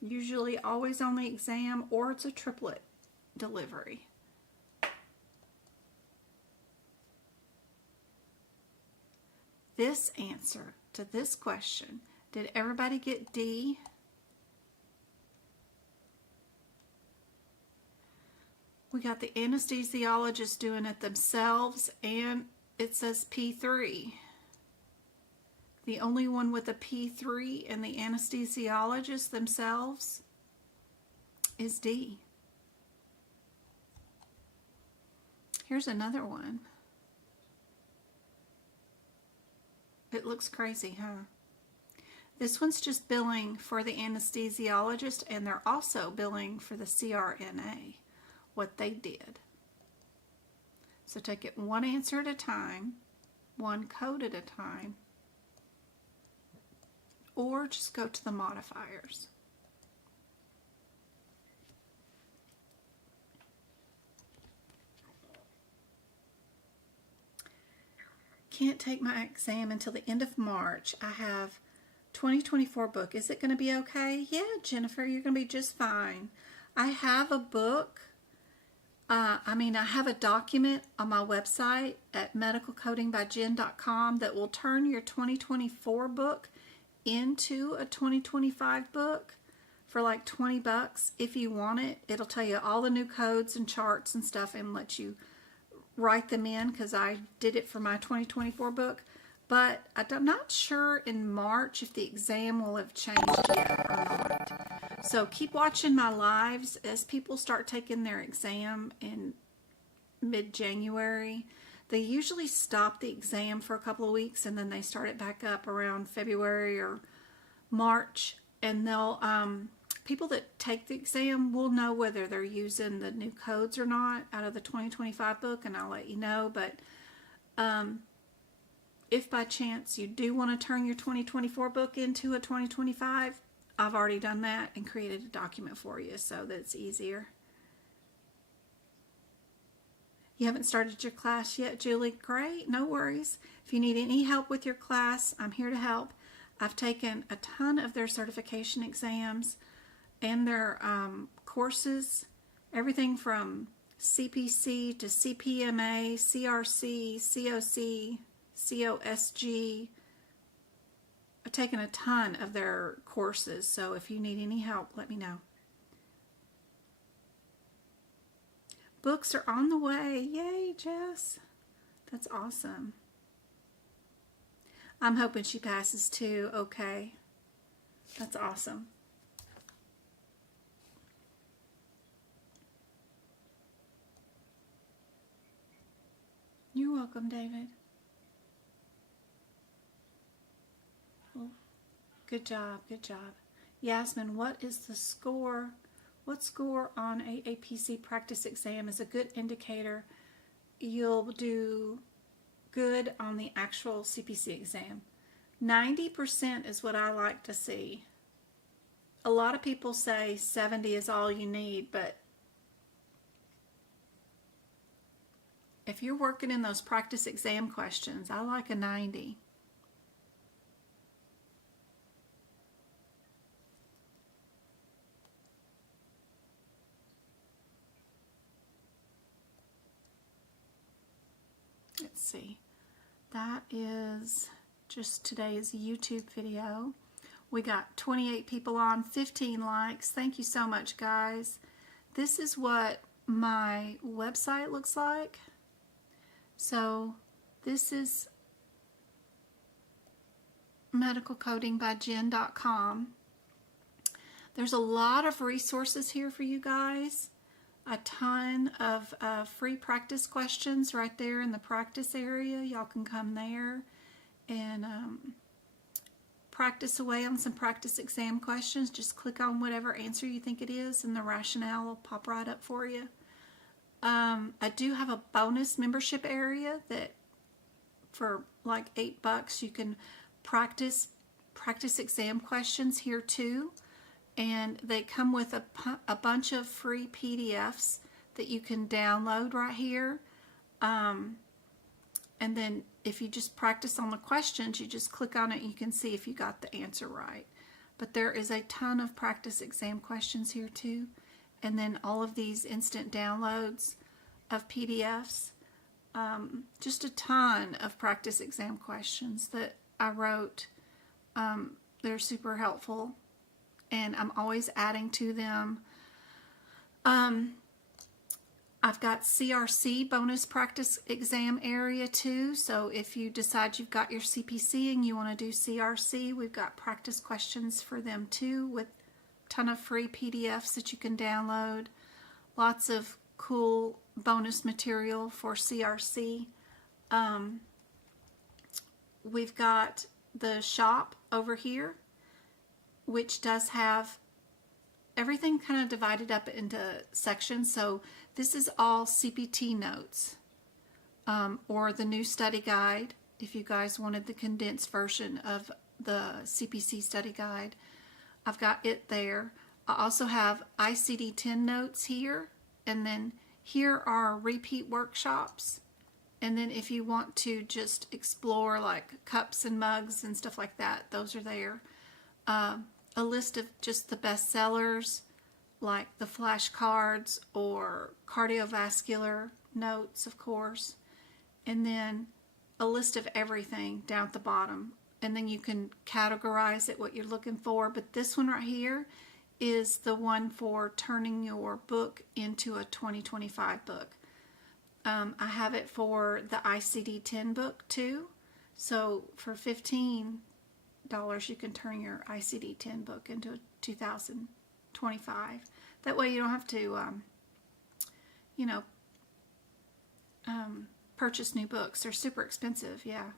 Usually always on the exam, or it's a triplet delivery. This answer to this question, did everybody get D? We got the anesthesiologist doing it themselves, and it says P3. The only one with a P3 and the anesthesiologist themselves is D. Here's another one. It looks crazy, huh? This one's just billing for the anesthesiologist, and they're also billing for the CRNA, what they did. So take it one answer at a time, one code at a time, or just go to the modifiers. Can't take my exam until the end of March. I have 2024 book. Is it going to be okay? Yeah, Jennifer, you're going to be just fine. I have a book. I have a document on my website at medicalcodingbyjen.com that will turn your 2024 book into a 2025 book for like $20 if you want it. It'll tell you all the new codes and charts and stuff and let you write them in, because I did it for my 2024 book. But I'm not sure in March if the exam will have changed yet or not. So keep watching my lives as people start taking their exam in mid-January. They usually stop the exam for a couple of weeks and then they start it back up around February or March. And they'll people that take the exam will know whether they're using the new codes or not out of the 2025 book, and I'll let you know. But if by chance you do want to turn your 2024 book into a 2025, I've already done that and created a document for you so that it's easier. You haven't started your class yet, Julie? Great, no worries. If you need any help with your class, I'm here to help. I've taken a ton of their certification exams and their courses, everything from CPC to CPMA, CRC, COC, COSG. I've taken a ton of their courses, so if you need any help, let me know. Books are on the way. Yay, Jess. That's awesome. I'm hoping she passes too. Okay. That's awesome. You're welcome, David. Well, good job, good job. Yasmin, what is the score? What score on AAPC practice exam is a good indicator you'll do good on the actual CPC exam? 90% is what I like to see. A lot of people say 70 is all you need, but if you're working in those practice exam questions, I like a 90. Let's see. That is just today's YouTube video. We got 28 people on, 15 likes. Thank you so much, guys. This is what my website looks like. So this is medicalcodingbyjen.com. There's a lot of resources here for you guys. A ton of free practice questions right there in the practice area. Y'all can come there and practice away on some practice exam questions. Just click on whatever answer you think it is and the rationale will pop right up for you. I do have a bonus membership area that for like $8 you can practice exam questions here too. And they come with a bunch of free PDFs that you can download right here. And then if you just practice on the questions, you just click on it and you can see if you got the answer right. But there is a ton of practice exam questions here too. And then all of these instant downloads of PDFs. Just a ton of practice exam questions that I wrote. They're super helpful. And I'm always adding to them. I've got CRC bonus practice exam area too. So if you decide you've got your CPC and you want to do CRC, we've got practice questions for them too with a ton of free PDFs that you can download. Lots of cool bonus material for CRC. We've got the shop over here, which does have everything kind of divided up into sections. So this is all CPT notes, or the new study guide, if you guys wanted the condensed version of the CPC study guide. I've got it there. I also have ICD-10 notes here, and then here are repeat workshops. And then if you want to just explore like cups and mugs and stuff like that, those are there. A list of just the best sellers, like the flashcards or cardiovascular notes, of course. And then a list of everything down at the bottom. And then you can categorize it what you're looking for. But this one right here is the one for turning your book into a 2025 book. I have it for the ICD-10 book too. So for $15, you can turn your ICD-10 book into a 2025. That way you don't have to, purchase new books. They're super expensive, yeah.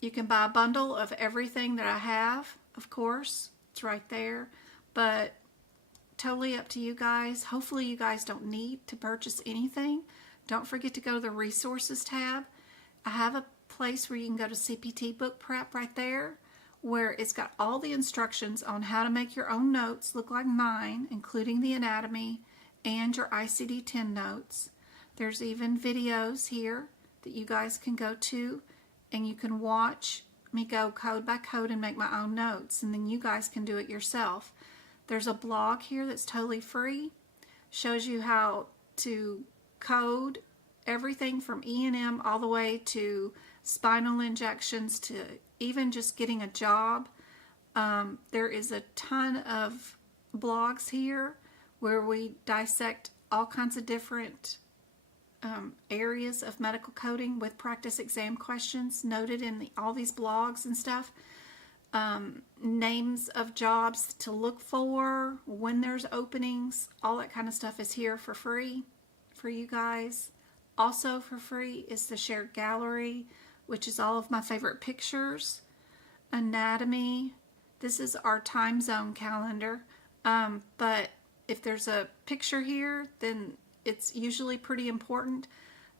You can buy a bundle of everything that I have, of course. It's right there. but totally up to you guys. Hopefully you guys don't need to purchase anything. Don't forget to go to the resources tab. I have a place where you can go to CPT book prep right there, where it's got all the instructions on how to make your own notes look like mine, including the anatomy and your ICD-10 notes. There's even videos here that you guys can go to, and you can watch me go code by code and make my own notes, and then you guys can do it yourself. There's a blog here that's totally free, shows you how to code everything from E&M all the way to spinal injections to even just getting a job. There is a ton of blogs here where we dissect all kinds of different areas of medical coding with practice exam questions noted in all these blogs and stuff. Names of jobs to look for, when there's openings, all that kind of stuff is here for free for you guys. Also for free is the shared gallery, which is all of my favorite pictures. Anatomy, this is our time zone calendar, but if there's a picture here, then it's usually pretty important.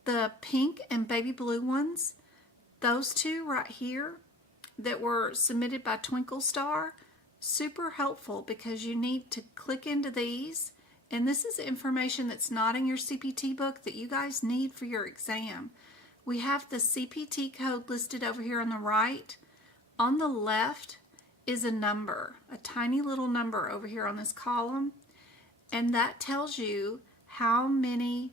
The pink and baby blue ones, those two right here that were submitted by Twinkle Star, super helpful because you need to click into these, and this is information that's not in your CPT book that you guys need for your exam. We have the CPT code listed over here on the right. On the left is a number, a tiny little number over here on this column, and that tells you how many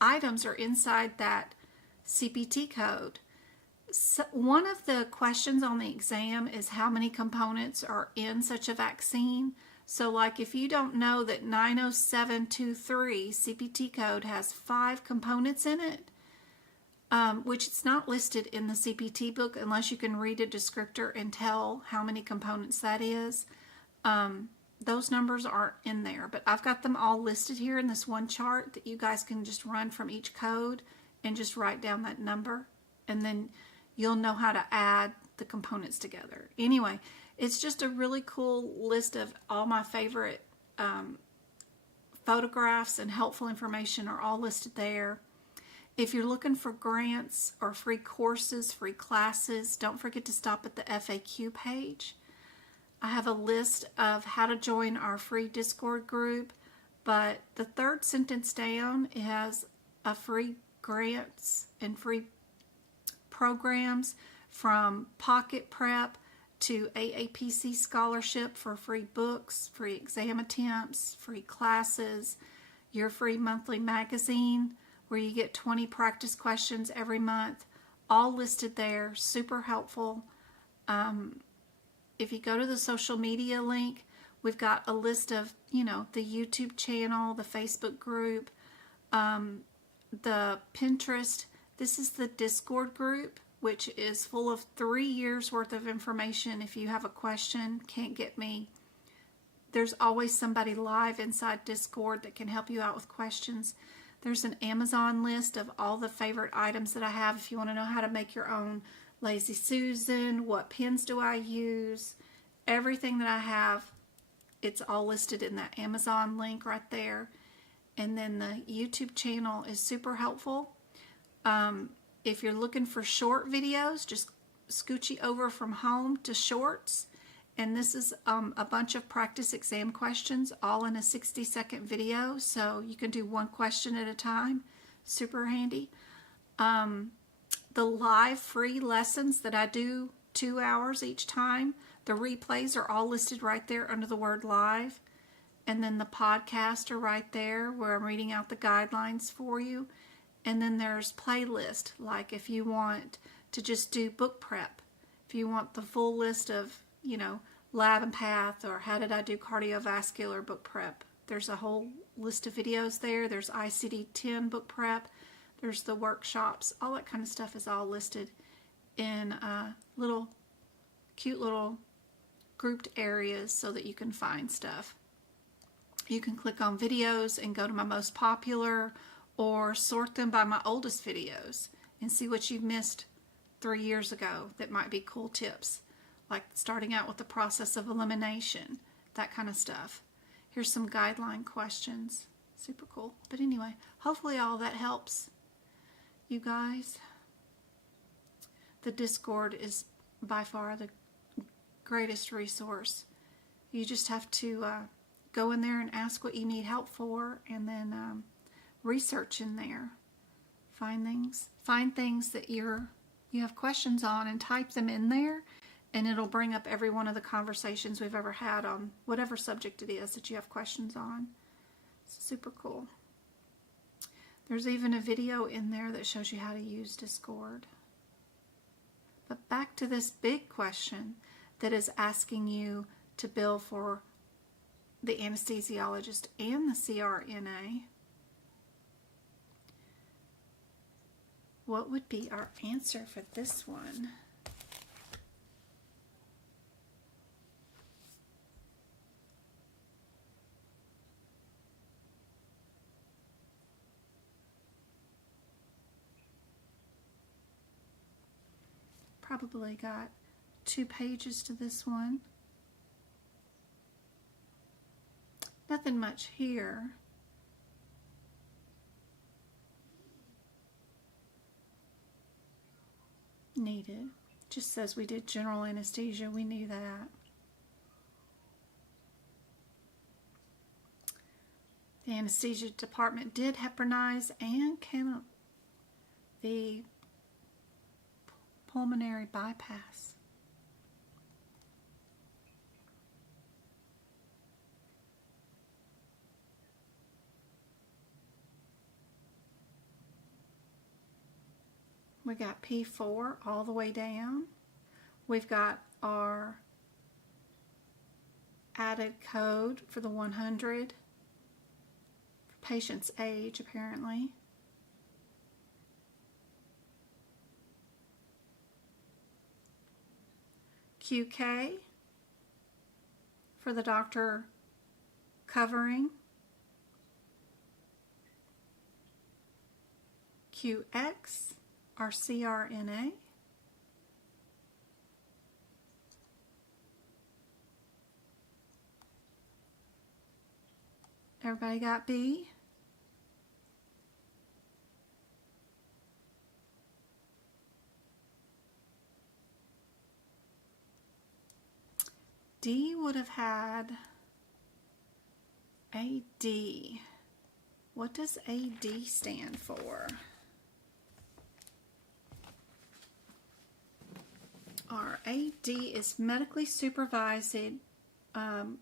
items are inside that CPT code. So one of the questions on the exam is how many components are in such a vaccine. So like if you don't know that 90723 CPT code has 5 components in it, which it's not listed in the CPT book unless you can read a descriptor and tell how many components that is. Those numbers aren't in there, but I've got them all listed here in this one chart that you guys can just run from each code and just write down that number, and then you'll know how to add the components together. Anyway, it's just a really cool list of all my favorite photographs and helpful information are all listed there. If you're looking for grants or free courses, free classes, don't forget to stop at the FAQ page. I have a list of how to join our free Discord group, but the third sentence down, it has a free grants and free programs from Pocket Prep to AAPC scholarship for free books, free exam attempts, free classes, your free monthly magazine where you get 20 practice questions every month, all listed there, super helpful. If you go to the social media link, we've got a list of, the YouTube channel, the Facebook group, the Pinterest. This is the Discord group, which is full of 3 years worth of information. If you have a question, can't get me, there's always somebody live inside Discord that can help you out with questions. There's an Amazon list of all the favorite items that I have if you want to know how to make your own Lazy Susan, what pens do I use, everything that I have, it's all listed in that Amazon link right there. And then the YouTube channel is super helpful. If you're looking for short videos, just scoochie over from home to shorts. And this is a bunch of practice exam questions all in a 60-second video. So you can do one question at a time. Super handy. The live free lessons that I do 2 hours each time, the replays are all listed right there under the word live. And then the podcast are right there where I'm reading out the guidelines for you. And then there's playlist, like if you want to just do book prep, if you want the full list of, lab and path, or how did I do cardiovascular book prep. There's a whole list of videos there. There's ICD-10 book prep. There's the workshops. All that kind of stuff is all listed in cute little grouped areas so that you can find stuff. You can click on videos and go to my most popular, or sort them by my oldest videos and see what you've missed 3 years ago that might be cool tips. like starting out with the process of elimination, that kind of stuff. Here's some guideline questions. Super cool. But anyway, hopefully all that helps you guys. The Discord is by far the greatest resource. You just have to go in there and ask what you need help for, and then research in there. Find things that you have questions on, and type them in there, and it'll bring up every one of the conversations we've ever had on whatever subject it is that you have questions on. It's super cool. There's even a video in there that shows you how to use Discord. But back to this big question that is asking you to bill for the anesthesiologist and the CRNA. What would be our answer for this one? Probably got 2 pages to this one. Nothing much here. Needed. Just says we did general anesthesia. We knew that. The anesthesia department did heparinize and the pulmonary bypass. We got P4 all the way down. We've got our added code for the 100 for patient's age, apparently. QK for the doctor covering. QX, our CRNA. Everybody got B? D would have had AD. What does AD stand for? Our AD is medically supervised 4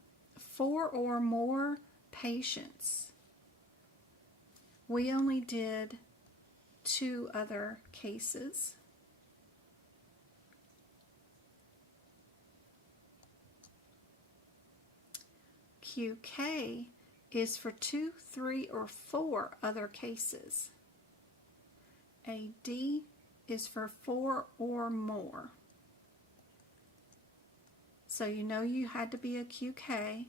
or more patients. We only did 2 other cases. QK is for 2, 3, or 4 other cases. AD is for 4 or more. So you know you had to be a QK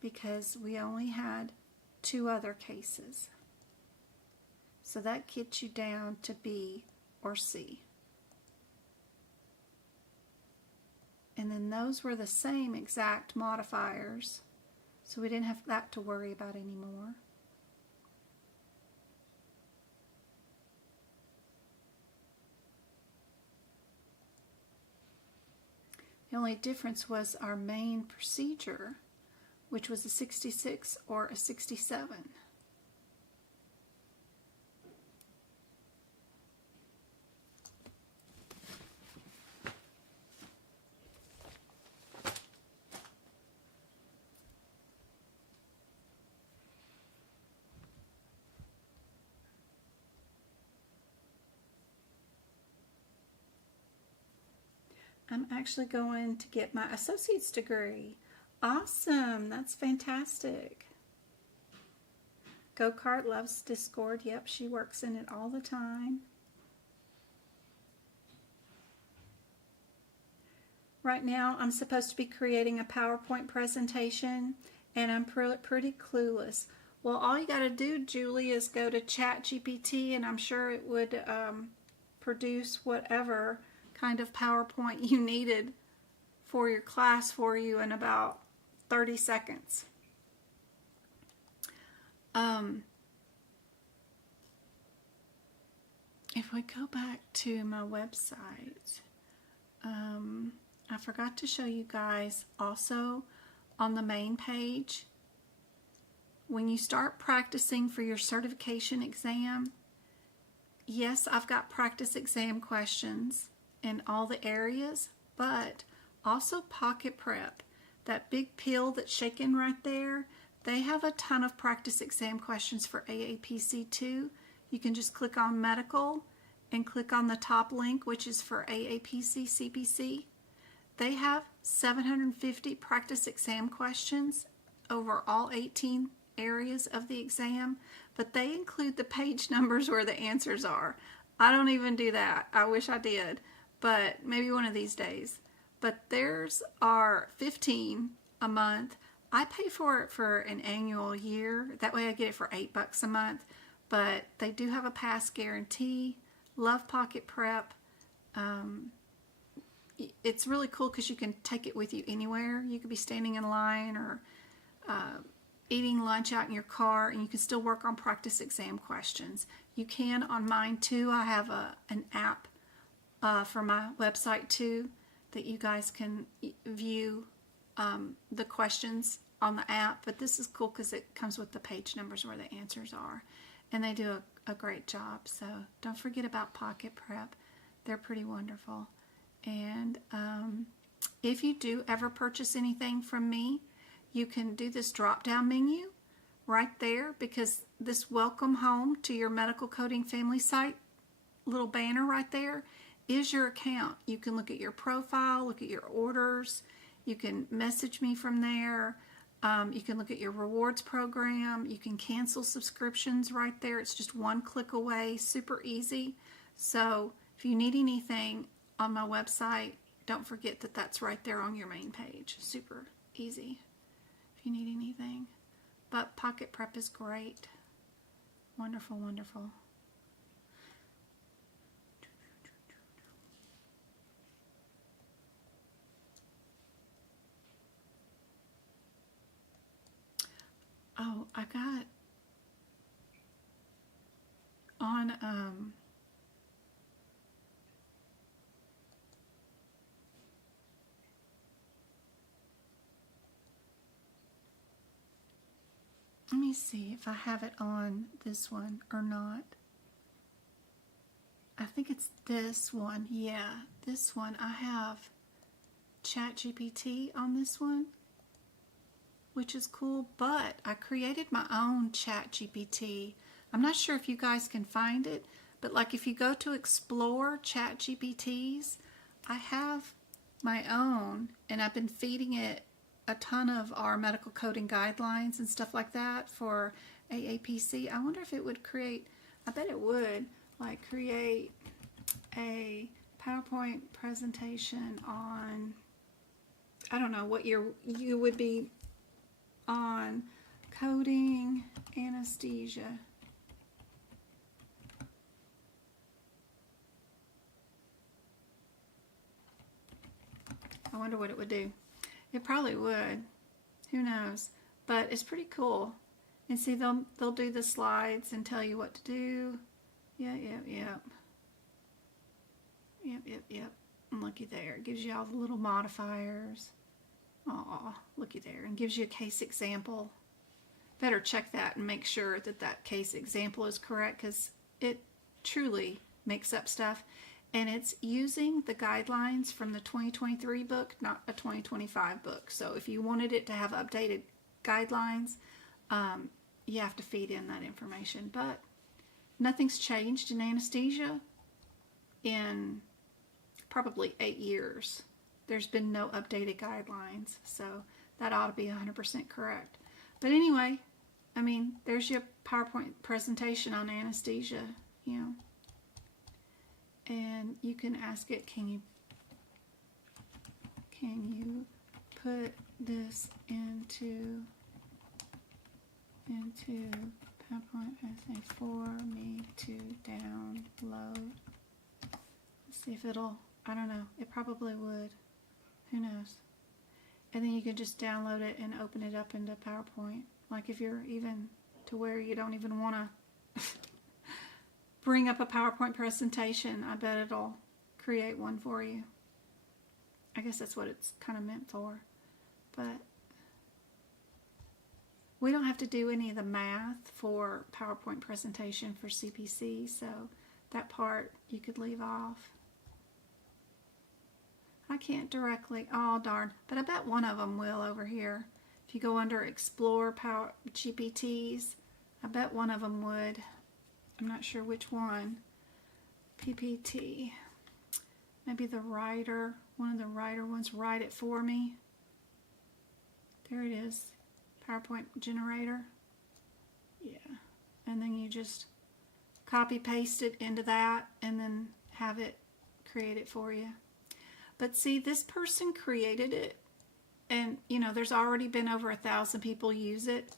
because we only had 2 other cases. So that gets you down to B or C. And then those were the same exact modifiers, so we didn't have that to worry about anymore. The only difference was our main procedure, which was a 66 or a 67. I'm actually going to get my associate's degree. Awesome, that's fantastic. Go-Kart loves Discord. Yep, she works in it all the time. Right now, I'm supposed to be creating a PowerPoint presentation, and I'm pretty clueless. Well, all you got to do, Julie, is go to ChatGPT, and I'm sure it would produce whatever kind of PowerPoint you needed for your class for you in about 30 seconds. If we go back to my website, I forgot to show you guys also on the main page, when you start practicing for your certification exam, yes, I've got practice exam questions in all the areas, but also Pocket Prep, that big pill that's shaking right there, they have a ton of practice exam questions for AAPC too. You can just click on medical and click on the top link, which is for AAPC CPC. They have 750 practice exam questions over all 18 areas of the exam, but they include the page numbers where the answers are. I don't even do that. I wish I did, but maybe one of these days. But theirs are 15 a month. I pay for it for an annual year. That way I get it for $8 a month. But they do have a pass guarantee. Love Pocket Prep. It's really cool because you can take it with you anywhere. You could be standing in line or eating lunch out in your car, and you can still work on practice exam questions. You can on mine too. I have an app for my website too that you guys can view the questions on the app. But this is cool because it comes with the page numbers where the answers are. And they do a great job. So don't forget about Pocket Prep. They're pretty wonderful. And if you do ever purchase anything from me, you can do this drop-down menu right there, because this welcome home to your medical coding family site little banner right there is your account. You can look at your profile, look at your orders. You can message me from there. You can look at your rewards program. You can cancel subscriptions right there. It's just one click away, super easy. So if you need anything on my website, don't forget that that's right there on your main page. Super easy if you need anything. But Pocket Prep is great. Wonderful, wonderful. Oh, I got on let me see if I have it on this one or not. I think it's this one. Yeah, this one. I have ChatGPT on this one, which is cool, but I created my own ChatGPT. I'm not sure if you guys can find it, but like if you go to explore ChatGPTs, I have my own, and I've been feeding it a ton of our medical coding guidelines and stuff like that for AAPC. I wonder if it would create, I bet it would, like create a PowerPoint presentation on, I don't know what you would be on coding anesthesia. I wonder what it would do. It probably would. Who knows? But it's pretty cool. And see, they'll do the slides and tell you what to do. Yep. And looky there. It gives you all the little modifiers. Aw, looky there. And gives you a case example. Better check that and make sure that that case example is correct, because it truly makes up stuff. And it's using the guidelines from the 2023 book, not a 2025 book. So if you wanted it to have updated guidelines, you have to feed in that information. But nothing's changed in anesthesia in probably 8 years. There's been no updated guidelines. So that ought to be 100% correct. But anyway, I mean, there's your PowerPoint presentation on anesthesia, you know. And you can ask it, can you put this into PowerPoint essay for me to download? Let's see if it'll, I don't know, it probably would. Who knows? And then you can just download it and open it up into PowerPoint. Like if you're even to where you don't even want to bring up a PowerPoint presentation, I bet it'll create one for you. I guess that's what it's kind of meant for. But we don't have to do any of the math for PowerPoint presentation for CPC, so that part you could leave off. I can't directly, oh darn, but I bet one of them will over here. If you go under Explore Power GPTs, I bet one of them would. I'm not sure which one. PPT. Maybe the writer, one of the writer ones, write it for me. There it is. PowerPoint generator. Yeah. And then you just copy paste it into that and then have it create it for you. But see, this person created it, and you know, there's already been over 1,000 people use it.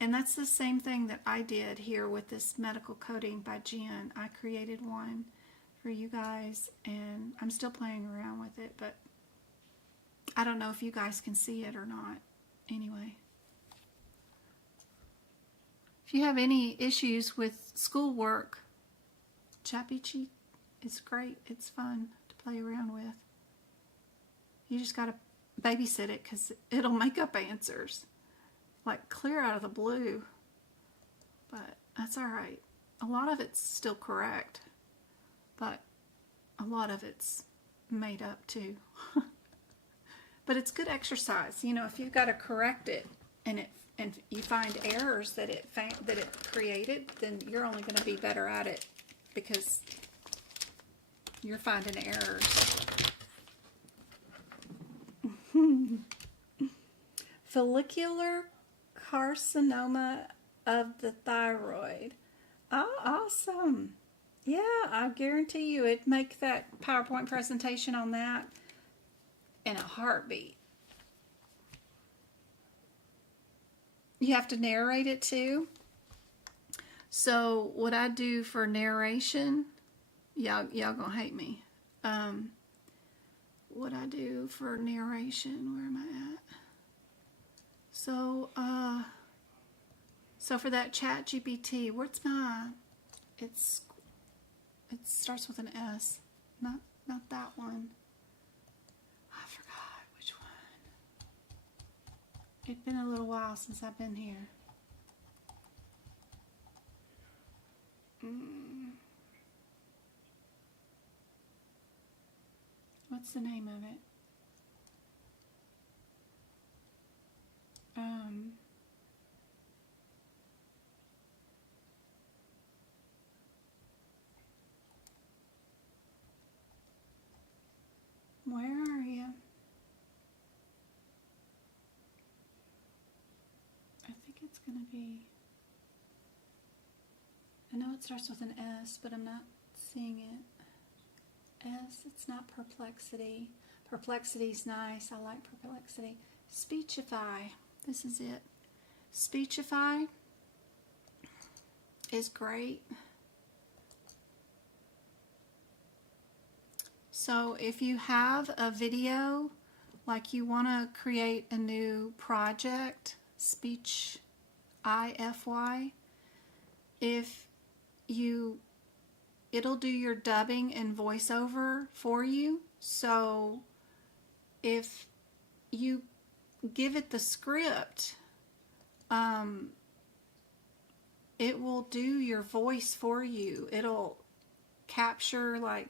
And that's the same thing that I did here with this medical coding by Jen. I created one for you guys, and I'm still playing around with it, but I don't know if you guys can see it or not. Anyway. If you have any issues with schoolwork, ChatGPT is great. It's fun to play around with. You just got to babysit it because it'll make up answers. Like clear out of the blue. But that's all right. A lot of it's still correct. But a lot of it's made up too. But it's good exercise. You know, if you've got to correct it and you find errors that it created, then you're only going to be better at it because you're finding errors. Follicular carcinoma of the thyroid. Oh, awesome. Yeah, I guarantee you it'd make that PowerPoint presentation on that in a heartbeat. You have to narrate it too. So what I do for narration, y'all gonna hate me. What I do for narration, where am I at? So, so for that ChatGPT, where's my, it starts with an S, not that one. I forgot which one. It's been a little while since I've been here. What's the name of it? Where are you? I think it's going to be, I know it starts with an S, but I'm not seeing it. S, it's not perplexity. Perplexity's nice. I like perplexity. Speechify. This is it. Speechify is great. So if you have a video, like you want to create a new project, speech, IFY, it'll do your dubbing and voiceover for you. So if you give it the script, it will do your voice for you. It'll capture like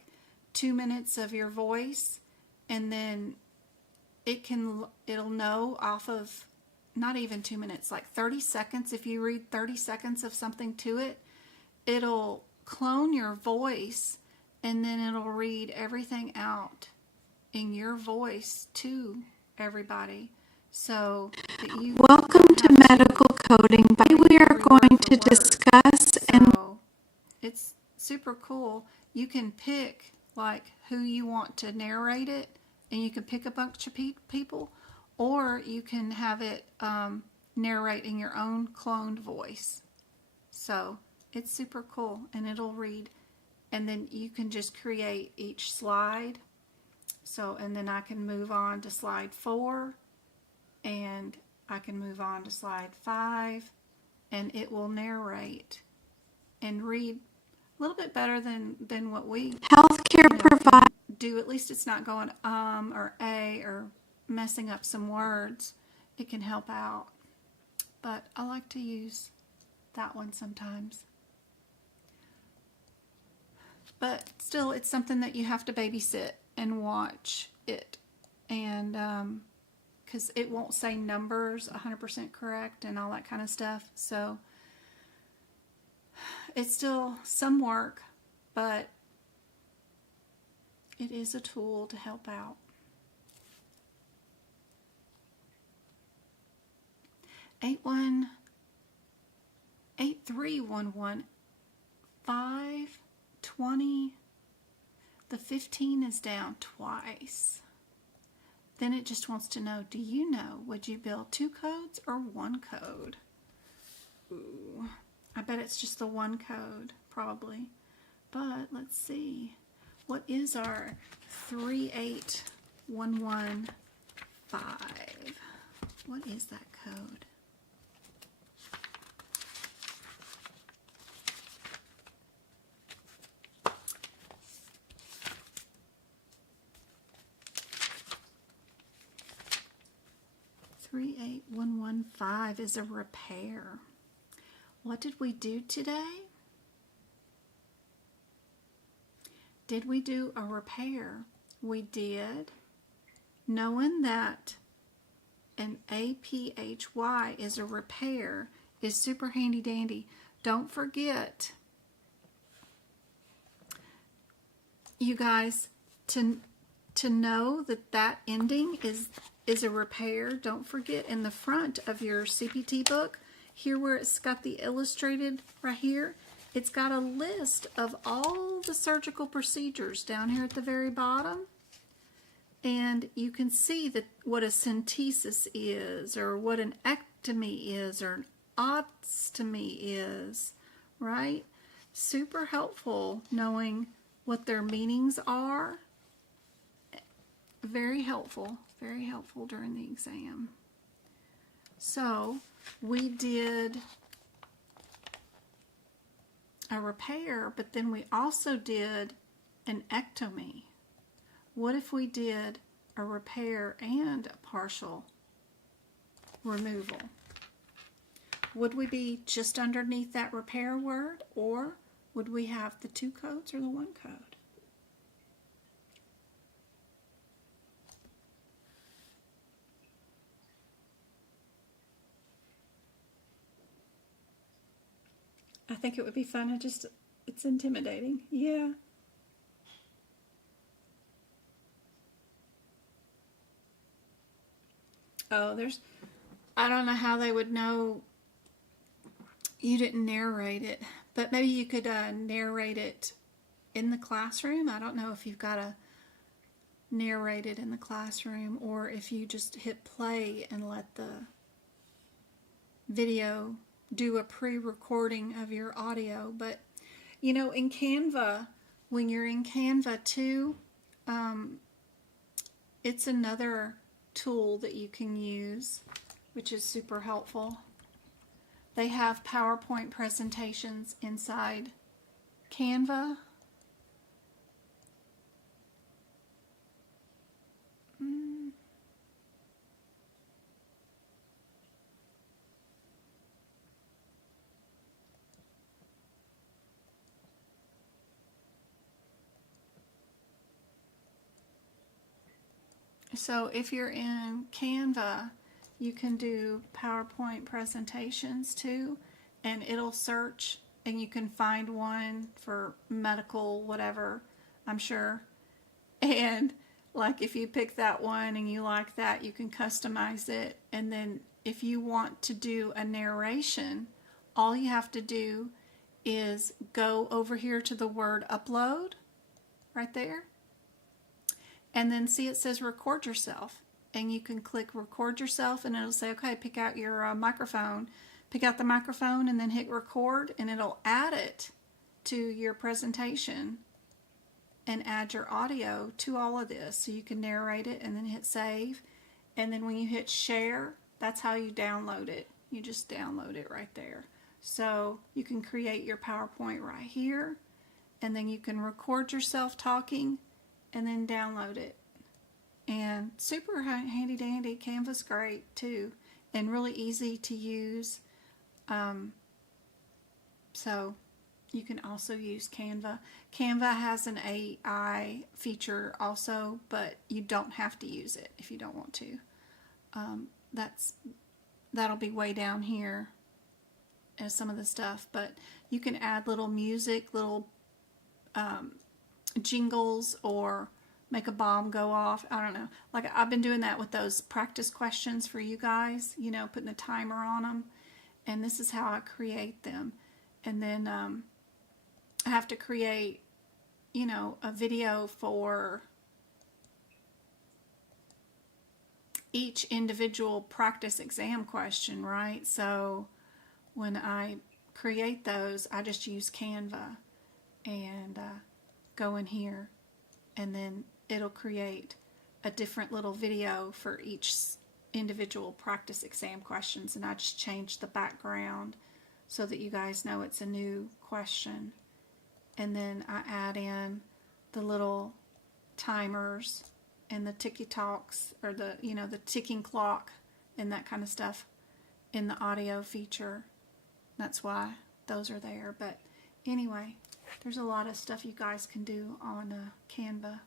2 minutes of your voice, and then it'll know off of not even 2 minutes, like 30 seconds. If you read 30 seconds of something to it, it'll clone your voice, and then it'll read everything out in your voice to everybody. So that you welcome to medical coding. We are going to discuss, and it's super cool. You can pick like who you want to narrate it, and you can pick a bunch of people, or you can have it narrate in your own cloned voice. So it's super cool, and it'll read, and then you can just create each slide. So, and then I can move on to slide 4, and I can move on to slide 5, and it will narrate and read a little bit better than what we Healthcare provider. do. At least it's not going or a or messing up some words. It can help out. But I like to use that one sometimes. But still, it's something that you have to babysit and watch it. And because it won't say numbers 100% correct and all that kind of stuff. So it's still some work, but it is a tool to help out. Eight 3 1 1 5 20. The 15 is down twice. Then it just wants to know, do you know, would you build 2 codes or 1 code? Ooh, I bet it's just the 1 code, probably. But let's see. What is our 38115? What is that code? Three 38115 is a repair. What did we do today? Did we do a repair? We did. Knowing that an APHY is a repair is super handy dandy. Don't forget, you guys, to know that that ending is a repair. Don't forget in the front of your CPT book, here where it's got the illustrated right here, it's got a list of all the surgical procedures down here at the very bottom. And you can see that what a centesis is, or what an ectomy is, or an ostomy is, right? Super helpful knowing what their meanings are. Very helpful during the exam. So we did a repair, but then we also did an ectomy. What if we did a repair and a partial removal? Would we be just underneath that repair word, or would we have the 2 codes or the 1 code? I think it would be fun. It's intimidating. Yeah. Oh, I don't know how they would know you didn't narrate it, but maybe you could narrate it in the classroom. I don't know if you've got to narrate it in the classroom, or if you just hit play and let the video do a pre-recording of your audio. But you know, in Canva, when you're in Canva too, it's another tool that you can use, which is super helpful. They have PowerPoint presentations inside Canva. So if you're in Canva, you can do PowerPoint presentations too, and it'll search, and you can find one for medical, whatever, I'm sure. And like if you pick that one and you like that, you can customize it. And then if you want to do a narration, all you have to do is go over here to the word upload right there. And then see, it says record yourself, and you can click record yourself, and it'll say, okay, pick out your microphone. Pick out the microphone and then hit record, and it'll add it to your presentation. and add your audio to all of this. So you can narrate it and then hit save. And then when you hit share, that's how you download it. You just download it right there. So you can create your PowerPoint right here, and then you can record yourself talking and then download it. And super handy dandy. Canva's great too, and really easy to use. So you can also use Canva. Canva has an AI feature also, but you don't have to use it if you don't want to. That'll be way down here as some of the stuff, but you can add little music, little jingles, or make a bomb go off. I don't know. Like, I've been doing that with those practice questions for you guys, you know, putting a timer on them. And this is how I create them. And then I have to create, you know, a video for each individual practice exam question, right? So when I create those, I just use Canva and go in here, and then it'll create a different little video for each individual practice exam questions, and I just change the background so that you guys know it's a new question. And then I add in the little timers and the ticky-talks, or the, you know, the ticking clock and that kind of stuff in the audio feature. That's why those are there. But anyway, there's a lot of stuff you guys can do on Canva.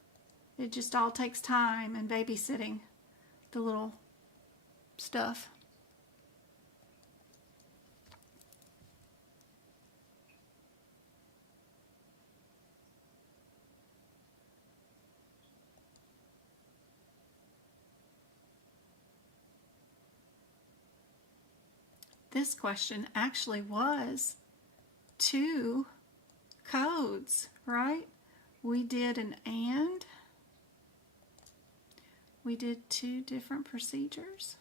It just all takes time and babysitting the little stuff. This question actually was 2 codes, right? We did an and. We did 2 different procedures.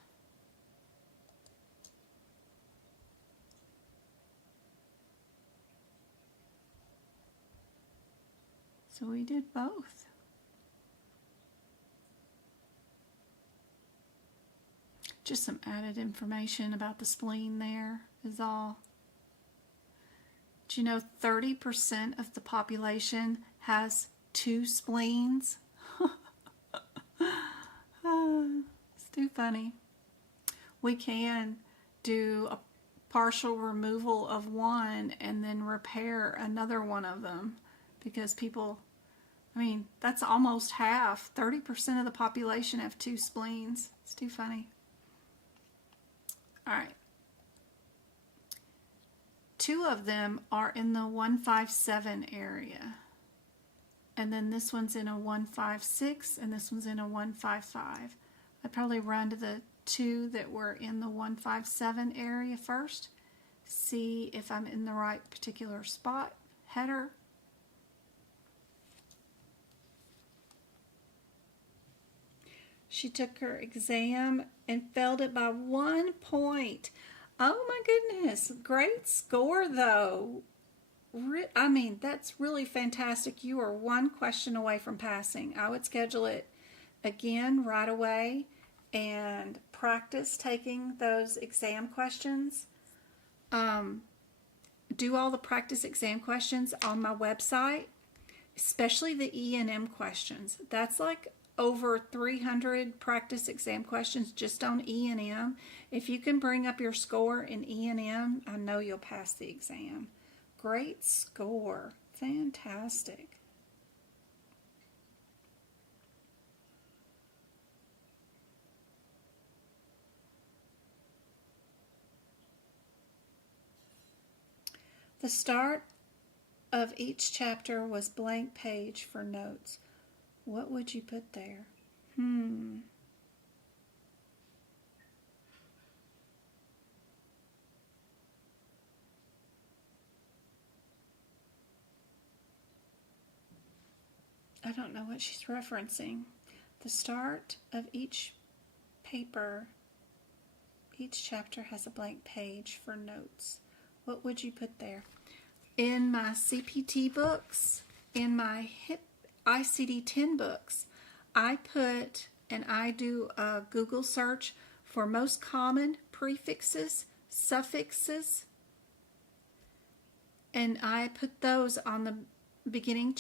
So we did both. Just some added information about the spleen there is all. Do you know 30% of the population has 2 spleens? It's too funny. We can do a partial removal of one and then repair another one of them, because people, I mean, that's almost half. 30% of the population have 2 spleens. It's too funny. All right. 2 of them are in the 157 area. And then this one's in a 156 and this one's in a 155. I'd probably run to the 2 that were in the 157 area first. See if I'm in the right particular spot. Header. She took her exam and failed it by 1 point. Oh my goodness. Great score though. I mean, that's really fantastic. You are 1 question away from passing. I would schedule it again right away and practice taking those exam questions. Do all the practice exam questions on my website, especially the E&M questions. That's like over 300 practice exam questions just on E&M. If you can bring up your score in E&M, I know you'll pass the exam. Great score. Fantastic. The start of each chapter was blank page for notes. What would you put there? I don't know what she's referencing. The start of each paper, each chapter has a blank page for notes. What would you put there? In my CPT books, in my HIP ICD-10 books. I put, and I do a Google search for most common prefixes, suffixes, and I put those on the beginning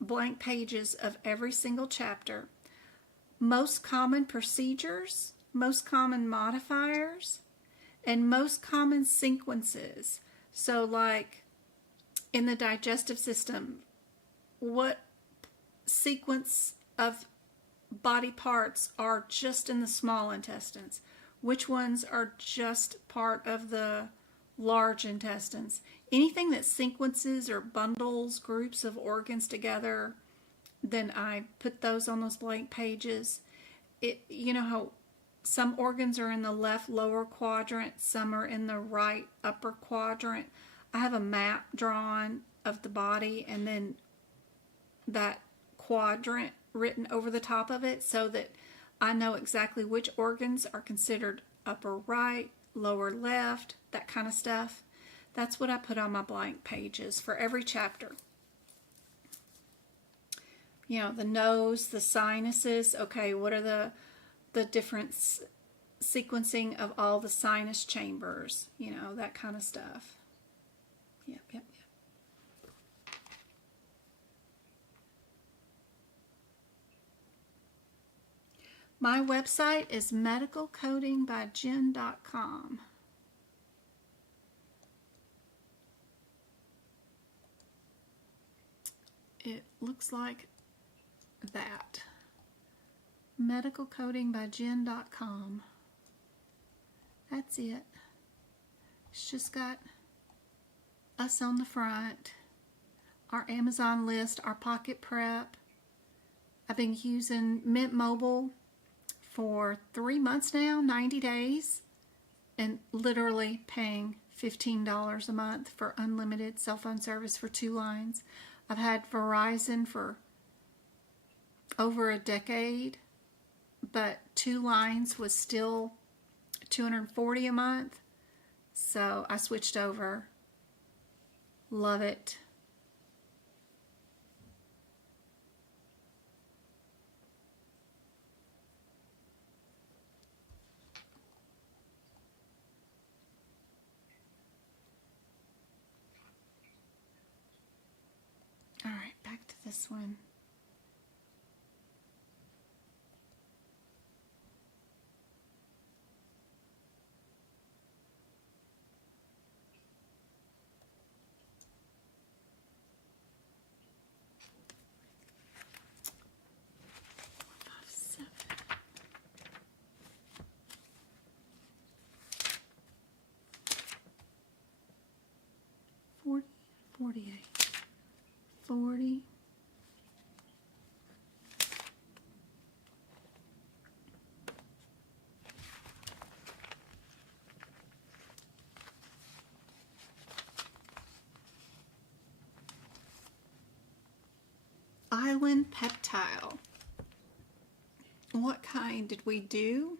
blank pages of every single chapter. Most common procedures, most common modifiers, and most common sequences. So like in the digestive system, what sequence of body parts are just in the small intestines? Which ones are just part of the large intestines? Anything that sequences or bundles groups of organs together, then I put those on those blank pages. You know how some organs are in the left lower quadrant, some are in the right upper quadrant. I have a map drawn of the body and then that quadrant written over the top of it so that I know exactly which organs are considered upper right, lower left, that kind of stuff. That's what I put on my blank pages for every chapter. You know, the nose, the sinuses, okay, what are the different sequencing of all the sinus chambers, you know, that kind of stuff. Yep. My website is medicalcodingbyjen.com. It looks like that. medicalcodingbyjen.com. That's it. It's just got us on the front, our Amazon list, our pocket prep. I've been using Mint Mobile for 3 months now, 90 days, and literally paying $15 a month for unlimited cell phone service for 2 lines. I've had Verizon for over a decade, but 2 lines was still $240 a month, so I switched over. Love it. All right, back to this one. $40. Island peptile. What kind did we do?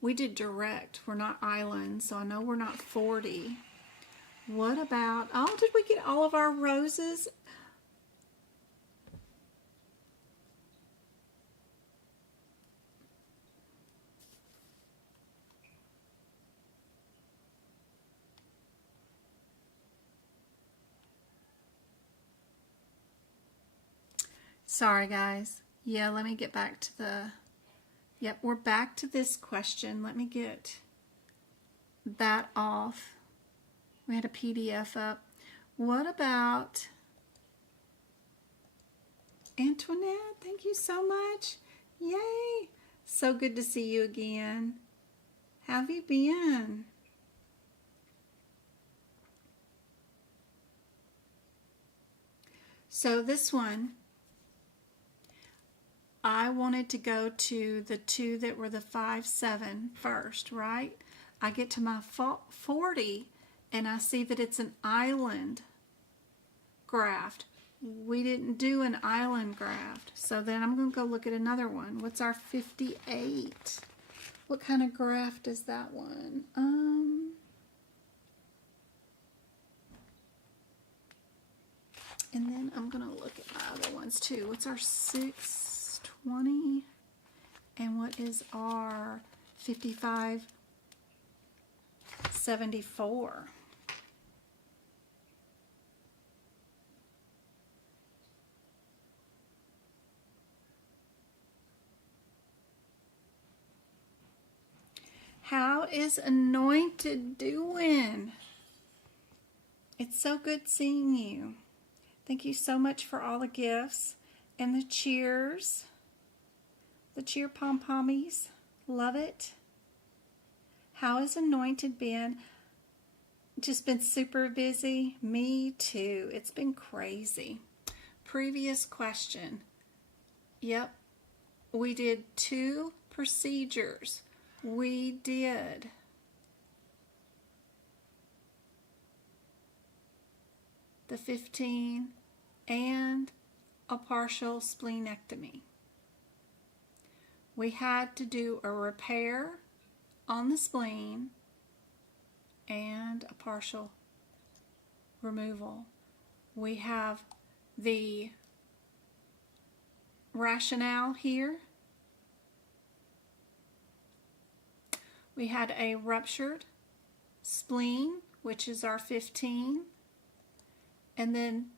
We did direct. We're not island, so I know we're not 40. What about, oh, did we get all of our roses? Sorry, guys. Yeah, let me get back to the... Yep, we're back to this question. Let me get that off. We had a PDF up. What about Antoinette? Thank you so much. Yay! So good to see you again. How have you been? So this one, I wanted to go to the 2 that were the 5-7 first, right? I get to my 40 and I see that it's an island graft. We didn't do an island graft. So then I'm going to go look at another one. What's our 58? What kind of graft is that one? And then I'm going to look at my other ones too. What's our 620? And what is our 5574? How is Anointed doing? It's so good seeing you. Thank you so much for all the gifts and the cheers. The cheer pom-pommies. Love it. How has Anointed been? Just been super busy. Me too. It's been crazy. Previous question. Yep. We did 2 procedures. We did the 15 and a partial splenectomy. We had to do a repair on the spleen and a partial removal. We have the rationale here. We had a ruptured spleen, which is our 15, and then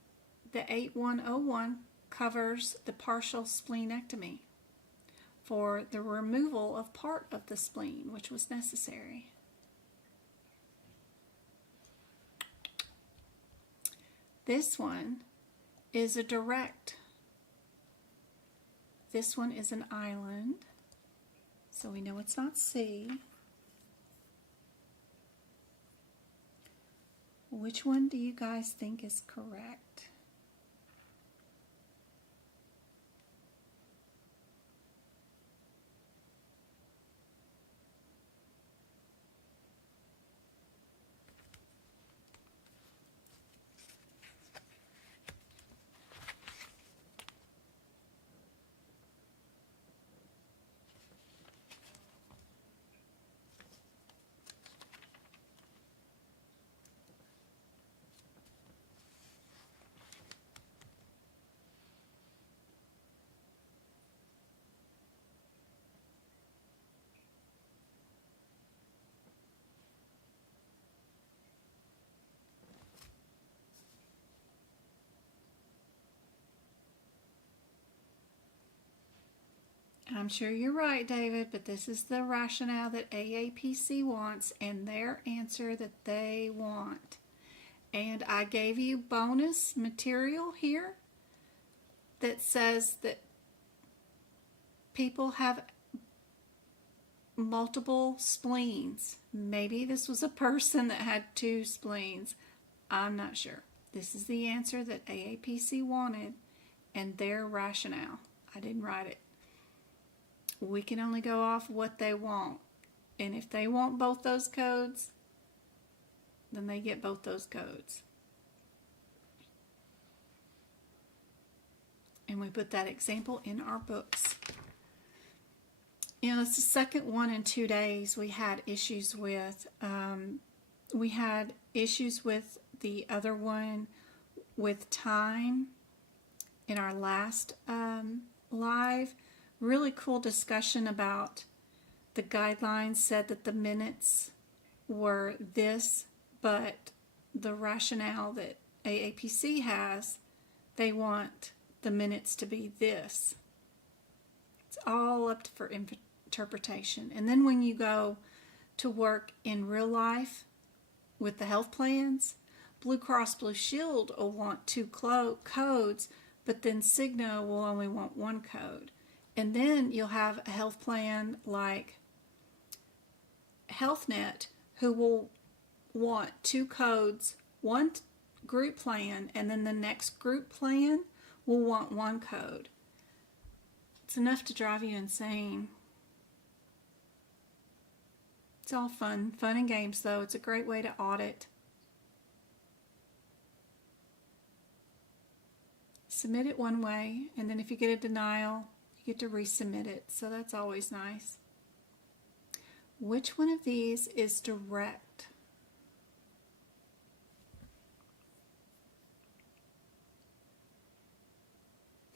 the 8101 covers the partial splenectomy for the removal of part of the spleen, which was necessary. This one is a direct. This one is an island, so we know it's not C. Which one do you guys think is correct? I'm sure you're right, David, but this is the rationale that AAPC wants and their answer that they want. And I gave you bonus material here that says that people have multiple spleens. Maybe this was a person that had 2 spleens. I'm not sure. This is the answer that AAPC wanted and their rationale. I didn't write it. We can only go off what they want. And if they want both those codes, then they get both those codes. And we put that example in our books. You know, it's the second one in 2 days we had issues with. We had issues with the other one with time in our last live. Really cool discussion about the guidelines said that the minutes were this, but the rationale that AAPC has, they want the minutes to be this. It's all up for interpretation. And then when you go to work in real life with the health plans, Blue Cross Blue Shield will want 2 codes, but then Cigna will only want 1 code. And then you'll have a health plan like HealthNet who will want 2 codes, 1 group plan, and then the next group plan will want 1 code. It's enough to drive you insane. It's all fun and games though. It's a great way to audit. Submit it one way, and then if you get a denial, you get to resubmit it, so that's always nice. Which one of these is direct?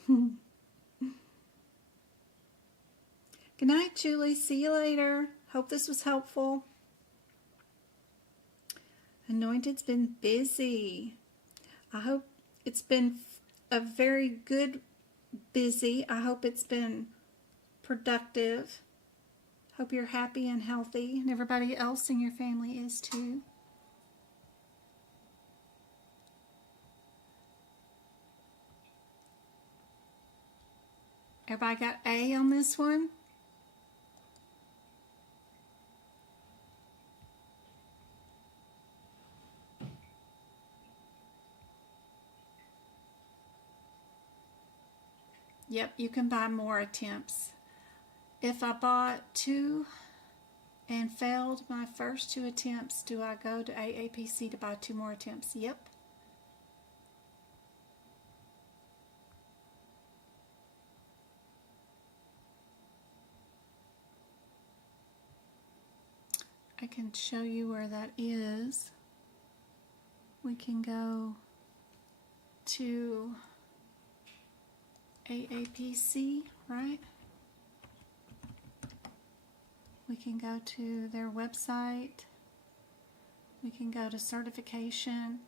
Good night, Julie. See you later. Hope this was helpful. Anointed's been busy. I hope it's been a very good busy. I hope it's been productive. Hope you're happy and healthy, and everybody else in your family is too. Everybody got A on this one? Yep, you can buy more attempts. If I bought 2 and failed my first 2 attempts, do I go to AAPC to buy 2 more attempts? Yep. I can show you where that is. We can go to AAPC, right? We can go to their website. We can go to certification,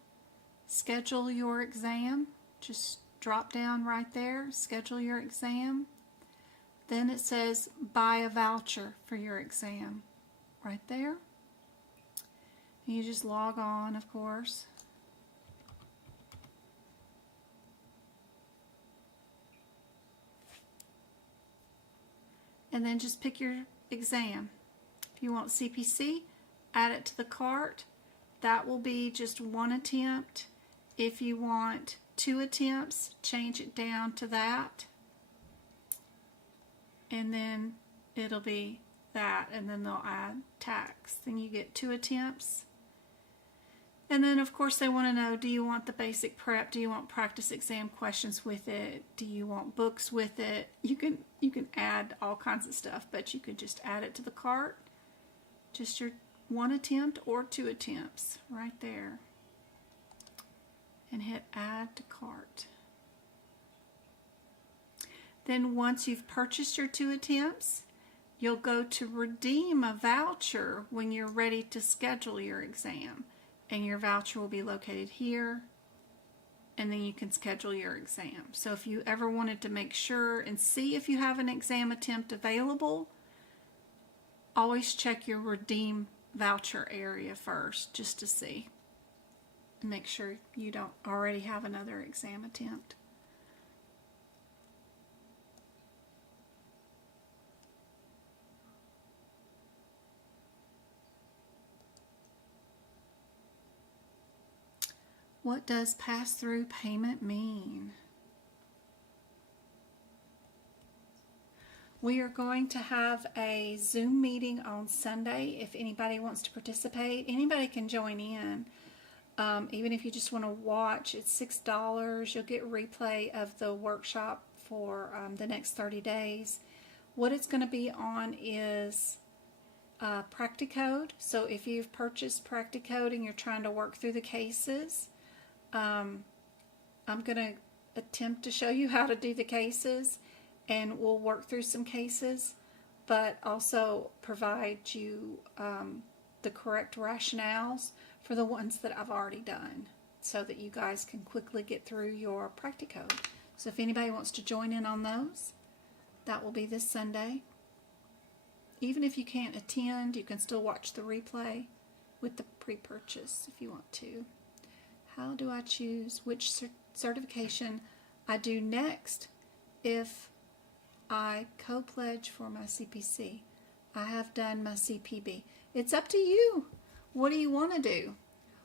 schedule your exam. Just drop down right there, schedule your exam. Then it says buy a voucher for your exam right there. And you just log on, of course. And then just pick your exam. If you want CPC, add it to the cart. That will be just 1 attempt. If you want 2 attempts, change it down to that. And then it'll be that, and then they'll add tax. Then you get 2 attempts. And then of course they want to know, do you want the basic prep? Do you want practice exam questions with it? Do you want books with it? You can add all kinds of stuff, but you could just add it to the cart. Just your 1 attempt or 2 attempts right there. And hit add to cart. Then once you've purchased your 2 attempts, you'll go to redeem a voucher when you're ready to schedule your exam. And your voucher will be located here, and then you can schedule your exam. So if you ever wanted to make sure and see if you have an exam attempt available, always check your redeem voucher area first, just to see. And make sure you don't already have another exam attempt. What does pass-through payment mean? We are going to have a Zoom meeting on Sunday. If anybody wants to participate, anybody can join in. Even if you just want to watch, it's $6. You'll get replay of the workshop for the next 30 days. What it's going to be on is Practicode. So if you've purchased Practicode and you're trying to work through the cases, I'm going to attempt to show you how to do the cases, and we'll work through some cases, but also provide you the correct rationales for the ones that I've already done, so that you guys can quickly get through your Practicode. So if anybody wants to join in on those, that will be this Sunday. Even if you can't attend, you can still watch the replay with the pre-purchase if you want to. How do I choose which certification I do next if I co-pledge for my CPC? I have done my CPB. It's up to you. What do you want to do?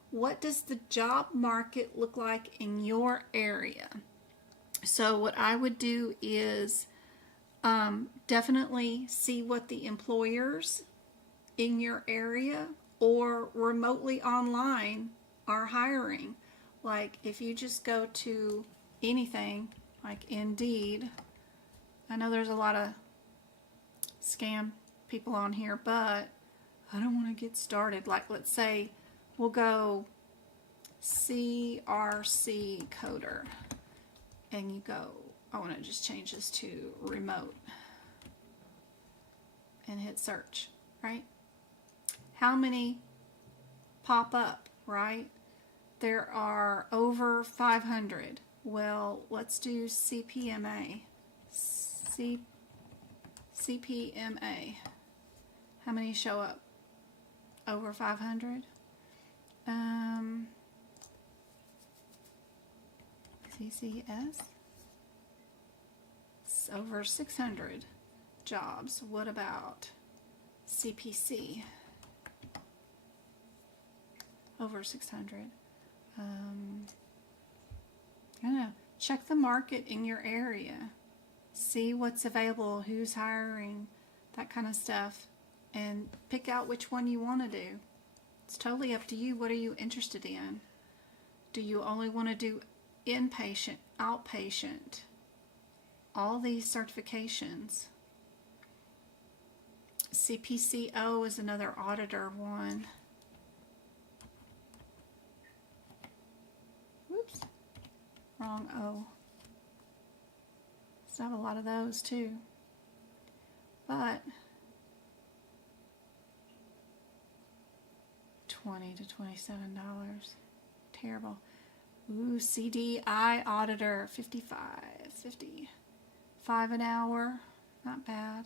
What does the job market look like in your area? So what I would do is definitely see what the employers in your area or remotely online are hiring. Like if you just go to anything like Indeed, I know there's a lot of scam people on here, but I don't want to get started. Like let's say we'll go CRC coder, and you go I want to just change this to remote and hit search, right? How many pop up, right? There are over 500. Well, let's do CPMA. CPMA. How many show up? Over 500. CCS. It's over 600 jobs. What about CPC? Over 600. I don't know. Check the market in your area. See what's available, who's hiring, that kind of stuff, and pick out which one you want to do. It's totally up to you. What are you interested in? Do you only want to do inpatient, outpatient? All these certifications. CPCO is another auditor one. Whoops. Wrong O. So I have a lot of those too. But $20 to $27. Terrible. Ooh, CDI auditor, 55 an hour. Not bad.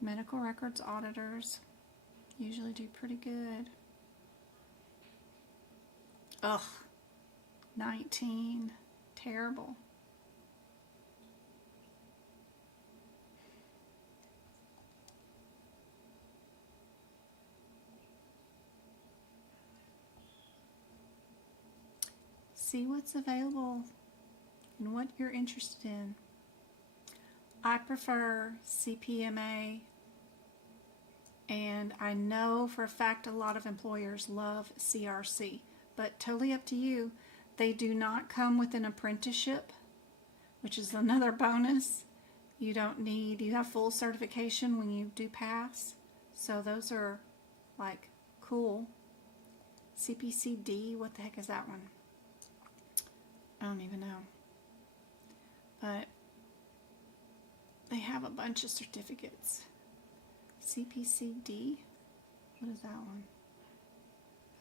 Medical records auditors usually do pretty good. Ugh, 19. Terrible. See what's available and what you're interested in. I prefer CPMA, and I know for a fact a lot of employers love CRC, but totally up to you. They do not come with an apprenticeship, which is another bonus. You have full certification when you do pass, so those are like cool. CPCD, what the heck is that one? I don't even know. But they have a bunch of certificates. CPCD? What is that one?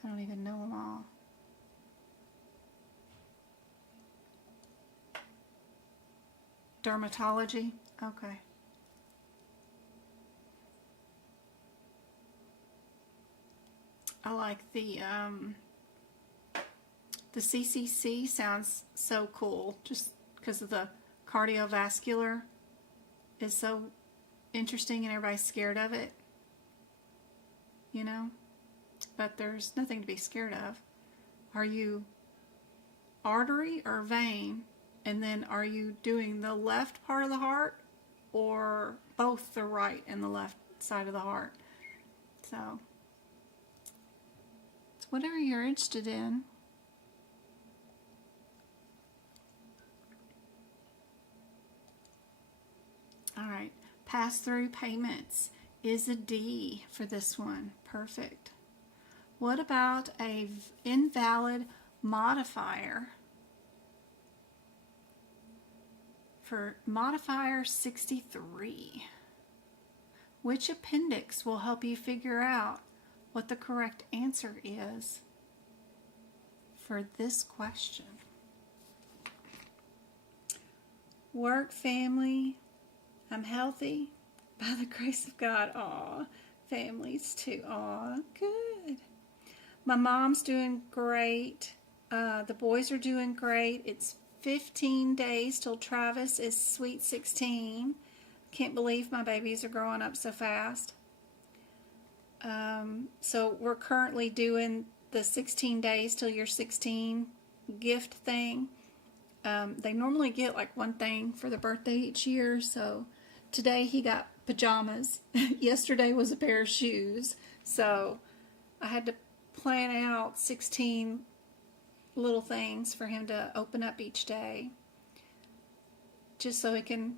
I don't even know them all. Dermatology? Okay. I like the CCC sounds so cool just because of the cardiovascular is so interesting and everybody's scared of it, you know, but there's nothing to be scared of. Are you artery or vein? And then are you doing the left part of the heart or both the right and the left side of the heart? So it's whatever you're interested in. All right, pass-through payments is a D for this one. Perfect. What about a invalid modifier? For modifier 63, which appendix will help you figure out what the correct answer is for this question? Work, family, I'm healthy by the grace of God. Aw, families too. Aw, good. My mom's doing great. The boys are doing great. It's 15 days till Travis is sweet 16. Can't believe my babies are growing up so fast. So we're currently doing the 16 days till you're 16 gift thing. They normally get like one thing for the birthday each year. So today he got pajamas. Yesterday was a pair of shoes. So I had to plan out 16 little things for him to open up each day, just so he can,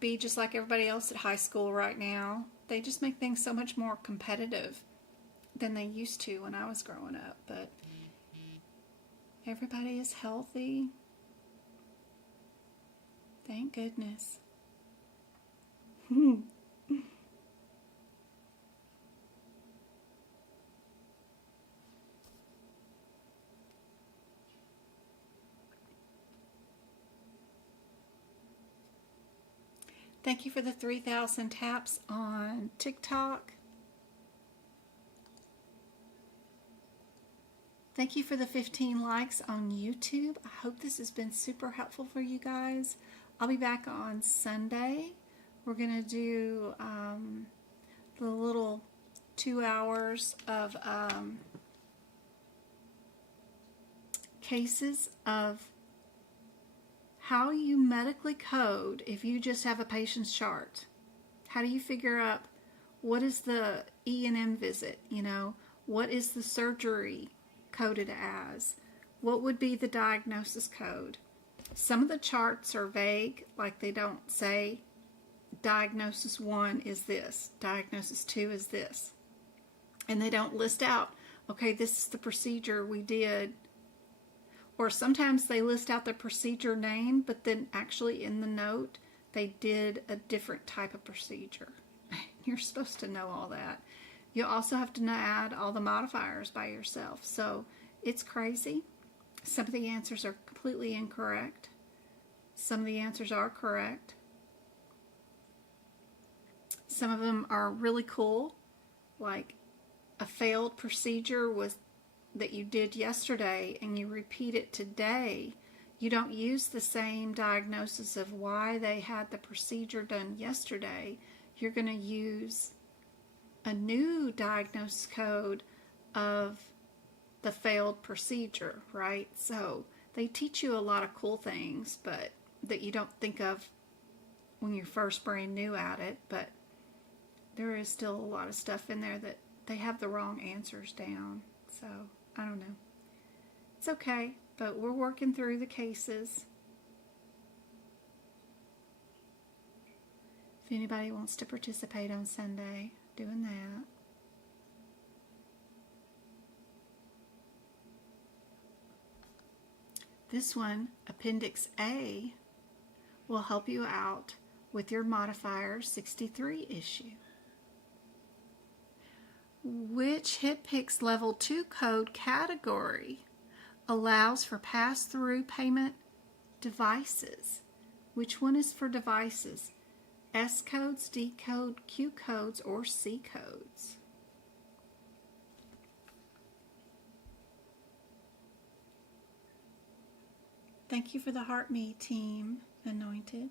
be just like everybody else at high school right now. They just make things so much more competitive. than they used to when I was growing up, but everybody is healthy. Thank goodness. Thank you for the 3,000 taps on TikTok. Thank you for the 15 likes on YouTube. I hope this has been super helpful for you guys. I'll be back on Sunday. We're going to do the little 2 hours of cases of how you medically code if you just have a patient's chart. How do you figure out what is the E&M visit? You know, what is the surgery coded as? What would be the diagnosis code? Some of the charts are vague, like they don't say diagnosis 1 is this, diagnosis 2 is this. And they don't list out, okay, this is the procedure we did. Or sometimes they list out the procedure name, but then actually in the note, they did a different type of procedure. You're supposed to know all that. You also have to add all the modifiers by yourself. So it's crazy. Some of the answers are completely incorrect. Some of the answers are correct. Some of them are really cool, like a failed procedure was that you did yesterday and you repeat it today. You don't use the same diagnosis of why they had the procedure done yesterday. You're going to use a new diagnosis code of the failed procedure, right? So they teach you a lot of cool things, but that you don't think of when you're first brand new at it, but there is still a lot of stuff in there that they have the wrong answers down. So I don't know. It's okay, but we're working through the cases. If anybody wants to participate on Sunday, doing that. This one, Appendix A, will help you out with your modifier 63 issue. Which HIPAA Level 2 code category allows for pass-through payment devices? Which one is for devices? S codes, D code, Q codes, or C codes? Thank you for the Heart Me team, Anointed.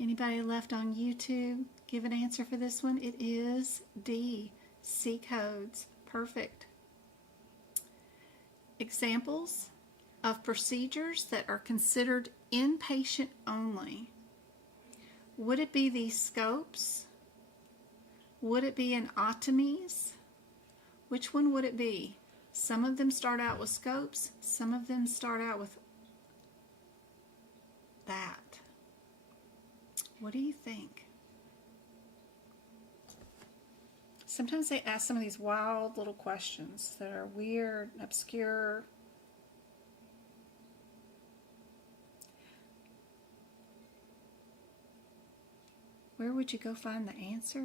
Anybody left on YouTube? Give an answer for this one. It is D, C codes. Perfect. Examples of procedures that are considered inpatient only. Would it be these scopes? Would it be anatomies? Which one would it be? Some of them start out with scopes. Some of them start out with that. What do you think? Sometimes they ask some of these wild little questions that are weird, obscure. Where would you go find the answer?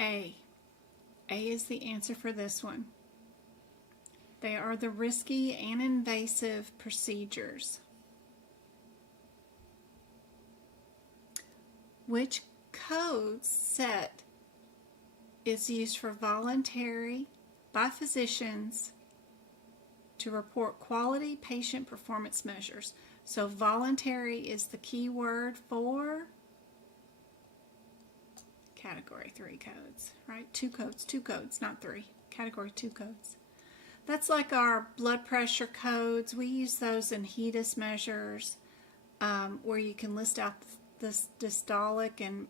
A. A is the answer for this one. They are the risky and invasive procedures. Which code set is used for voluntary by physicians to report quality patient performance measures? So voluntary is the key word for Category 3 codes, right? Two codes, not 3. Category 2 codes. That's like our blood pressure codes. We use those in HEDIS measures, where you can list out the systolic and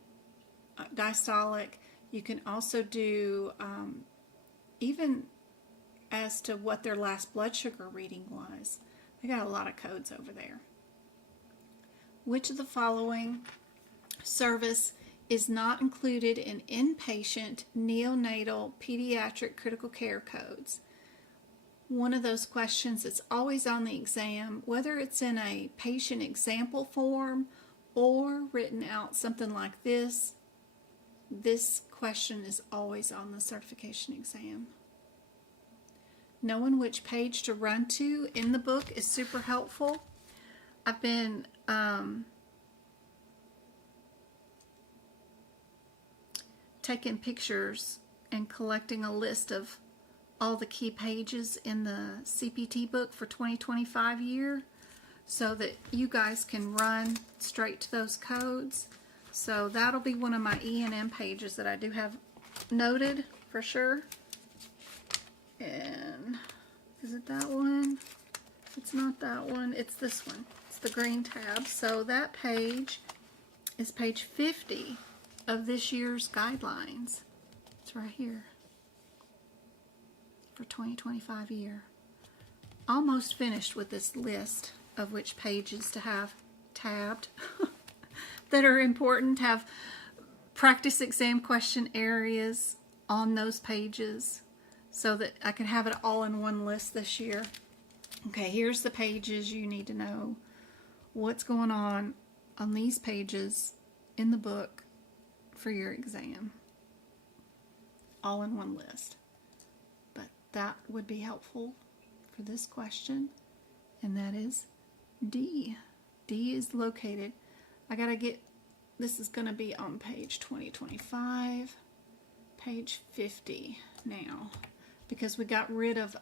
diastolic. You can also do even as to what their last blood sugar reading was. They got a lot of codes over there. Which of the following service is not included in inpatient, neonatal, pediatric critical care codes? One of those questions that's always on the exam, whether it's in a patient example form or written out something like this, this question is always on the certification exam. Knowing which page to run to in the book is super helpful. I've been taking pictures and collecting a list of all the key pages in the CPT book for 2025 year so that you guys can run straight to those codes. So that'll be one of my E&M pages that I do have noted for sure. And is it that one? It's not that one. It's this one. It's the green tab. So that page is page 50 of this year's guidelines. It's right here for 2025 year. Almost finished with this list of which pages to have tabbed that are important. Have practice exam question areas on those pages so that I can have it all in one list this year. Okay, here's the pages you need to know what's going on these pages in the book for your exam. All in one list. But that would be helpful for this question, and that is D. D is located. I gotta get, this is gonna be on page 2025, page 50 now, because we got rid of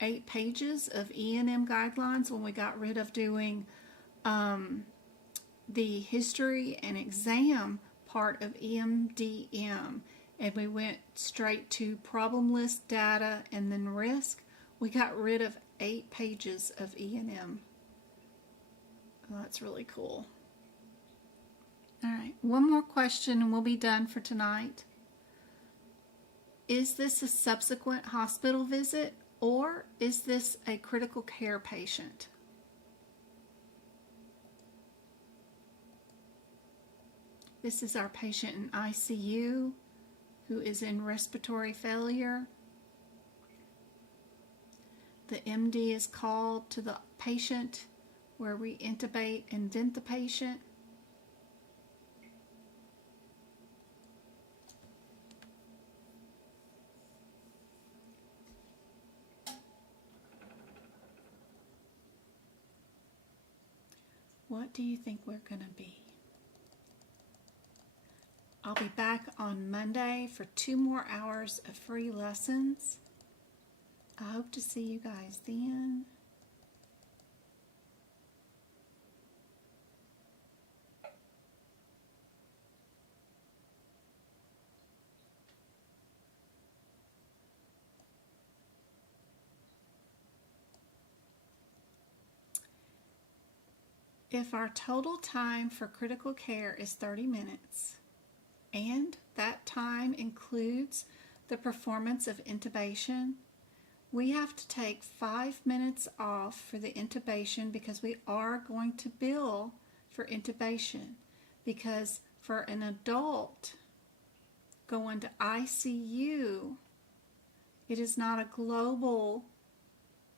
8 pages of E&M guidelines when we got rid of doing the history and exam part of EMDM, and we went straight to problem list, data, and then risk. We got rid of 8 pages of E&M. Well, that's really cool. All right, one more question and we'll be done for tonight. Is this a subsequent hospital visit, or is this a critical care patient? This is our patient in ICU who is in respiratory failure. The MD is called to the patient where we intubate and vent the patient. What do you think we're going to be? I'll be back on Monday for 2 more hours of free lessons. I hope to see you guys then. If our total time for critical care is 30 minutes, and that time includes the performance of intubation, we have to take 5 minutes off for the intubation because we are going to bill for intubation. Because for an adult going to ICU, it is not a global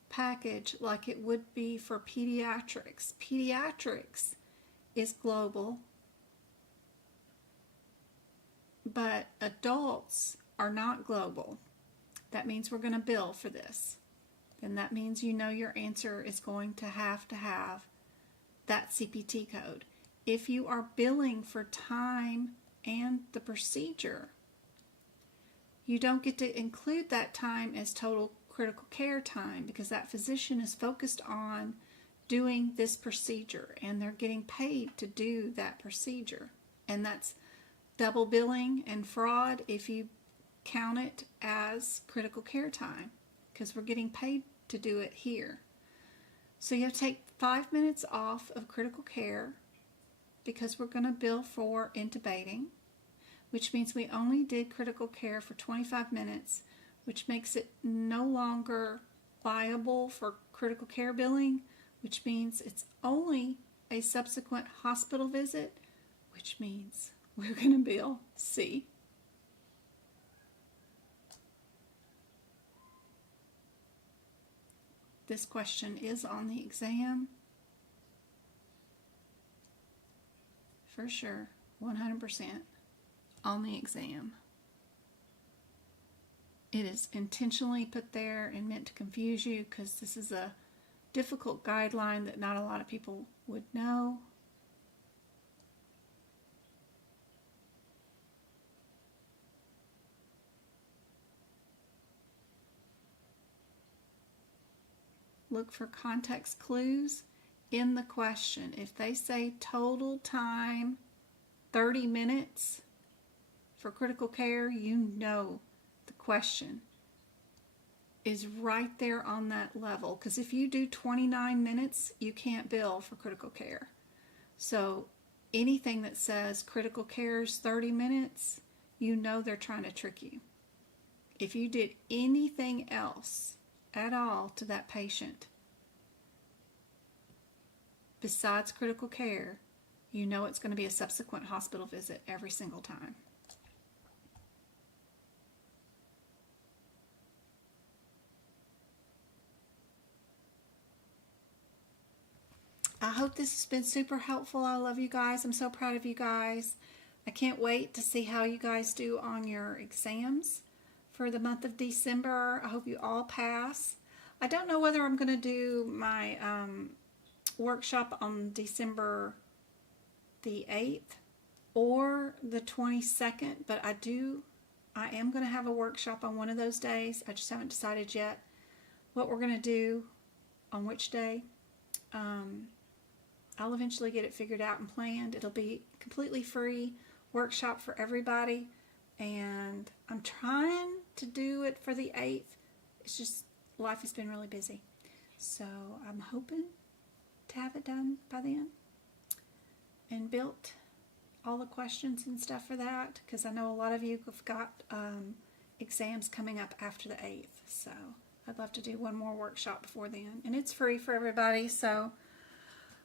package like it would be for pediatrics. Pediatrics is global, but adults are not global. That means we're going to bill for this. Then that means you know your answer is going to have that CPT code. if you are billing for time and the procedure, you don't get to include that time as total critical care time because that physician is focused on doing this procedure and they're getting paid to do that procedure. And that's double billing and fraud if you count it as critical care time because we're getting paid to do it here. So you have to take 5 minutes off of critical care because we're going to bill for intubating, which means we only did critical care for 25 minutes, which makes it no longer liable for critical care billing, which means it's only a subsequent hospital visit, which means we're going to bill C. This question is on the exam. For sure, 100% on the exam. It is intentionally put there and meant to confuse you because this is a difficult guideline that not a lot of people would know. Look for context clues in the question. If they say total time 30 minutes for critical care, you know the question is right there on that level. Because if you do 29 minutes, you can't bill for critical care. So anything that says critical care is 30 minutes, you know they're trying to trick you. If you did anything else at all to that patient besides critical care, you know it's going to be a subsequent hospital visit every single time. I hope this has been super helpful. I love you guys. I'm so proud of you guys. I can't wait to see how you guys do on your exams for the month of December. I hope you all pass. I don't know whether I'm going to do my workshop on December the 8th or the 22nd, but I am going to have a workshop on one of those days. I just haven't decided yet what we're going to do on which day. I'll eventually get it figured out and planned. It'll be completely free workshop for everybody, and I'm trying to do it for the 8th. It's just life has been really busy, so I'm hoping to have it done by then and built all the questions and stuff for that, because I know a lot of you have got exams coming up after the 8th, so I'd love to do one more workshop before then, and it's free for everybody, so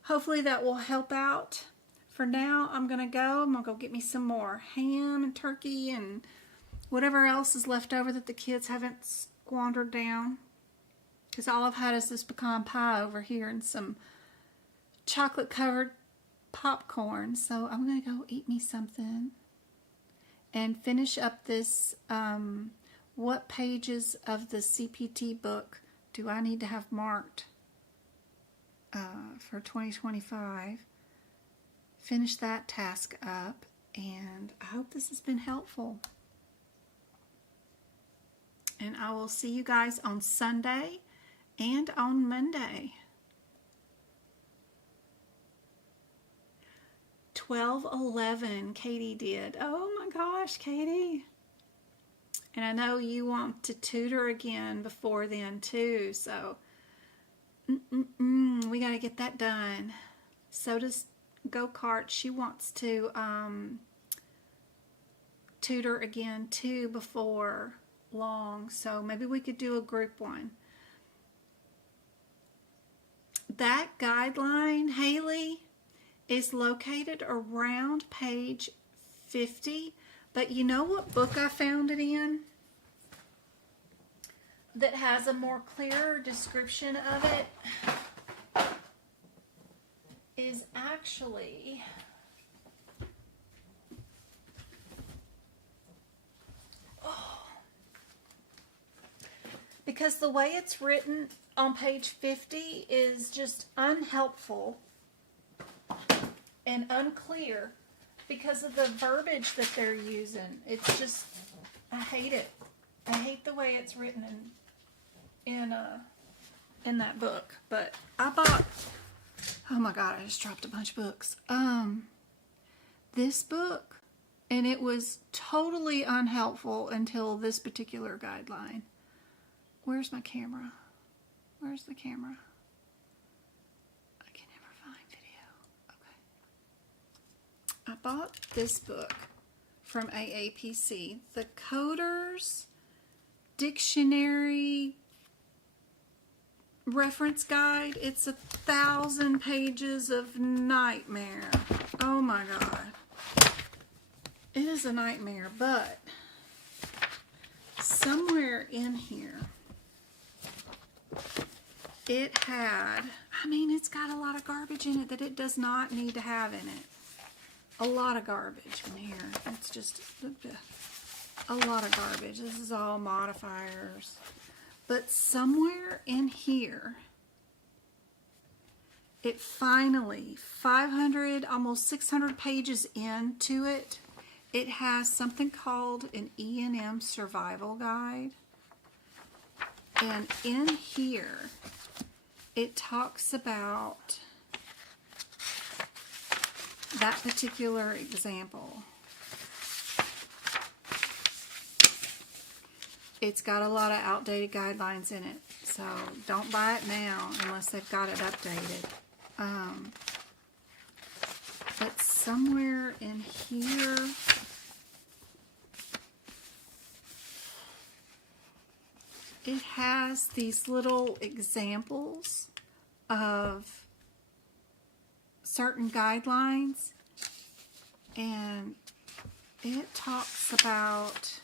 hopefully that will help out. For now, I'm going to go get me some more ham and turkey and whatever else is left over that the kids haven't squandered down, because all I've had is this pecan pie over here and some chocolate covered popcorn. So I'm going to go eat me something and finish up this what pages of the CPT book do I need to have marked for 2025. Finish that task up, and I hope this has been helpful. And I will see you guys on Sunday and on Monday. 12:11 Katie did. Oh my gosh, Katie. And I know you want to tutor again before then too, so we got to get that done. So does Go-Kart. She wants to tutor again too before long, so maybe we could do a group one. That guideline, Haley, is located around page 50, but you know what book I found it in that has a more clearer description of it? Is actually because the way it's written on page 50 is just unhelpful. and unclear because of the verbiage that they're using. It's just, I hate it. I hate the way it's written in that book. But I bought, oh my God, I just dropped a bunch of books. This book, and it was totally unhelpful until this particular guideline. Where's my camera? Where's the camera? I can never find video. Okay. I bought this book from aapc, the Coder's Dictionary Reference Guide. It's 1,000 pages of nightmare. Oh my God. It is a nightmare, but somewhere in here, it had, I mean, it's got a lot of garbage in it that it does not need to have in it. A lot of garbage in here. It's just a lot of garbage. This is all modifiers. But somewhere in here, it finally, 500, almost 600 pages into it, it has something called an E&M survival guide. And in here, it talks about that particular example. It's got a lot of outdated guidelines in it, so don't buy it now unless they've got it updated. But somewhere in here, it has these little examples of certain guidelines, and it talks about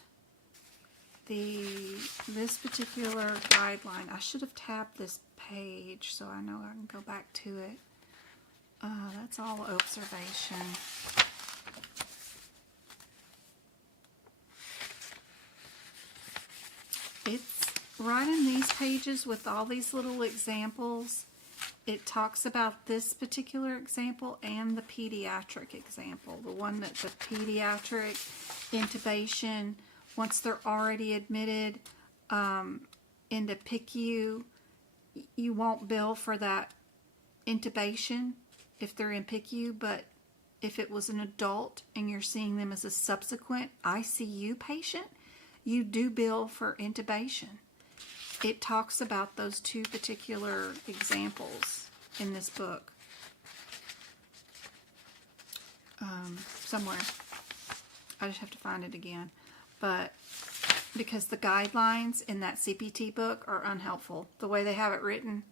this particular guideline. I should have tabbed this page so I know I can go back to it. That's all observation. It's right in these pages with all these little examples. It talks about this particular example and the pediatric example. The one that the pediatric intubation, once they're already admitted into PICU, you won't bill for that intubation if they're in PICU, but if it was an adult and you're seeing them as a subsequent ICU patient, you do bill for intubation. It talks about those two particular examples in this book. Somewhere. I just have to find it again. But because the guidelines in that CPT book are unhelpful. The way they have it written,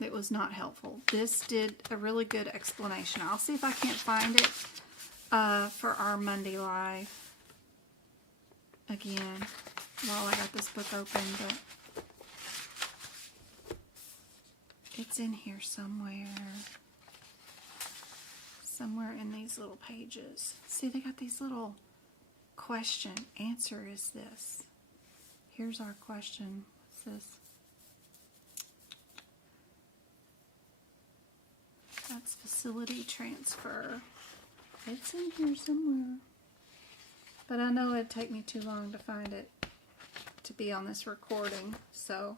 it was not helpful. This did a really good explanation. I'll see if I can't find it for our Monday Live again while I got this book open, but it's in here somewhere. Somewhere in these little pages. See, they got these little question. Answer is this. Here's our question. What's this? That's facility transfer. It's in here somewhere. But I know it'd take me too long to find it to be on this recording, so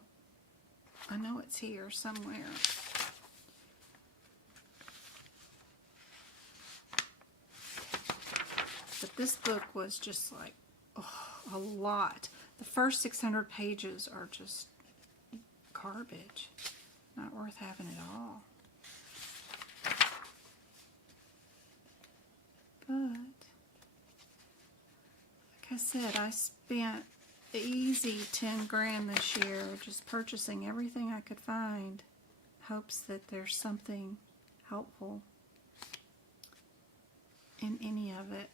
I know it's here somewhere. But this book was just like, a lot. The first 600 pages are just garbage. Not worth having at all. But, like I said, I spent easy 10 grand this year just purchasing everything I could find. Hopes that there's something helpful in any of it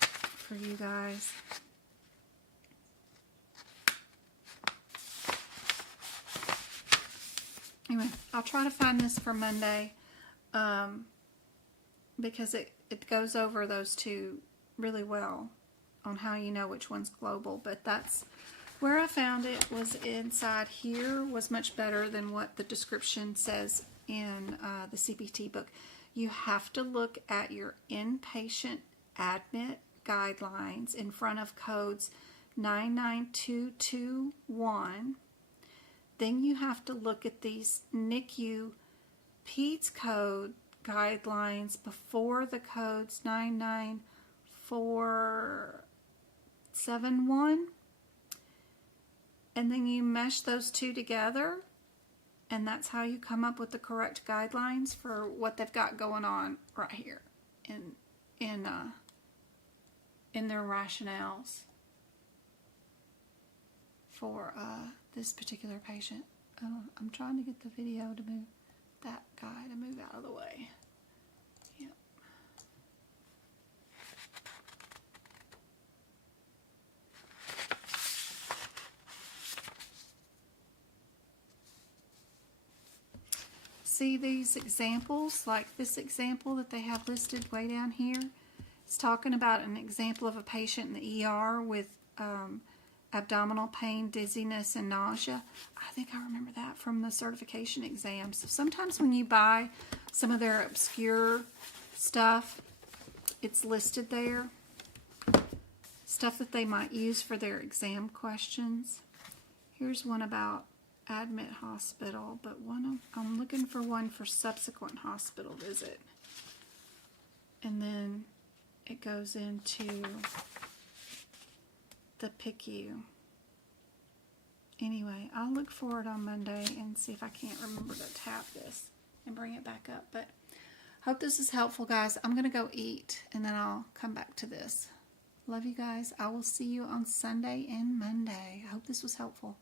for you guys. Anyway, I'll try to find this for Monday because it goes over those two really well on how you know which one's global. But that's where I found it, was inside here, was much better than what the description says in the CPT book. you have to look at your inpatient admit guidelines in front of codes 99221. Then you have to look at these NICU PEDS code guidelines before the codes 99471. And then you mesh those two together, and that's how you come up with the correct guidelines for what they've got going on right here in their rationales for this particular patient. Oh, I'm trying to get the video to move, that guy to move out of the way. Yep. See these examples, like this example that they have listed way down here? It's talking about an example of a patient in the ER with abdominal pain, dizziness, and nausea. I think I remember that from the certification exam. So sometimes when you buy some of their obscure stuff, it's listed there. Stuff that they might use for their exam questions. Here's one about admit hospital, but I'm looking for one for subsequent hospital visit. And then it goes into the PICU. Anyway, I'll look for it on Monday and see if I can't remember to tap this and bring it back up. But hope this is helpful, guys. I'm going to go eat and then I'll come back to this. Love you guys. I will see you on Sunday and Monday. I hope this was helpful.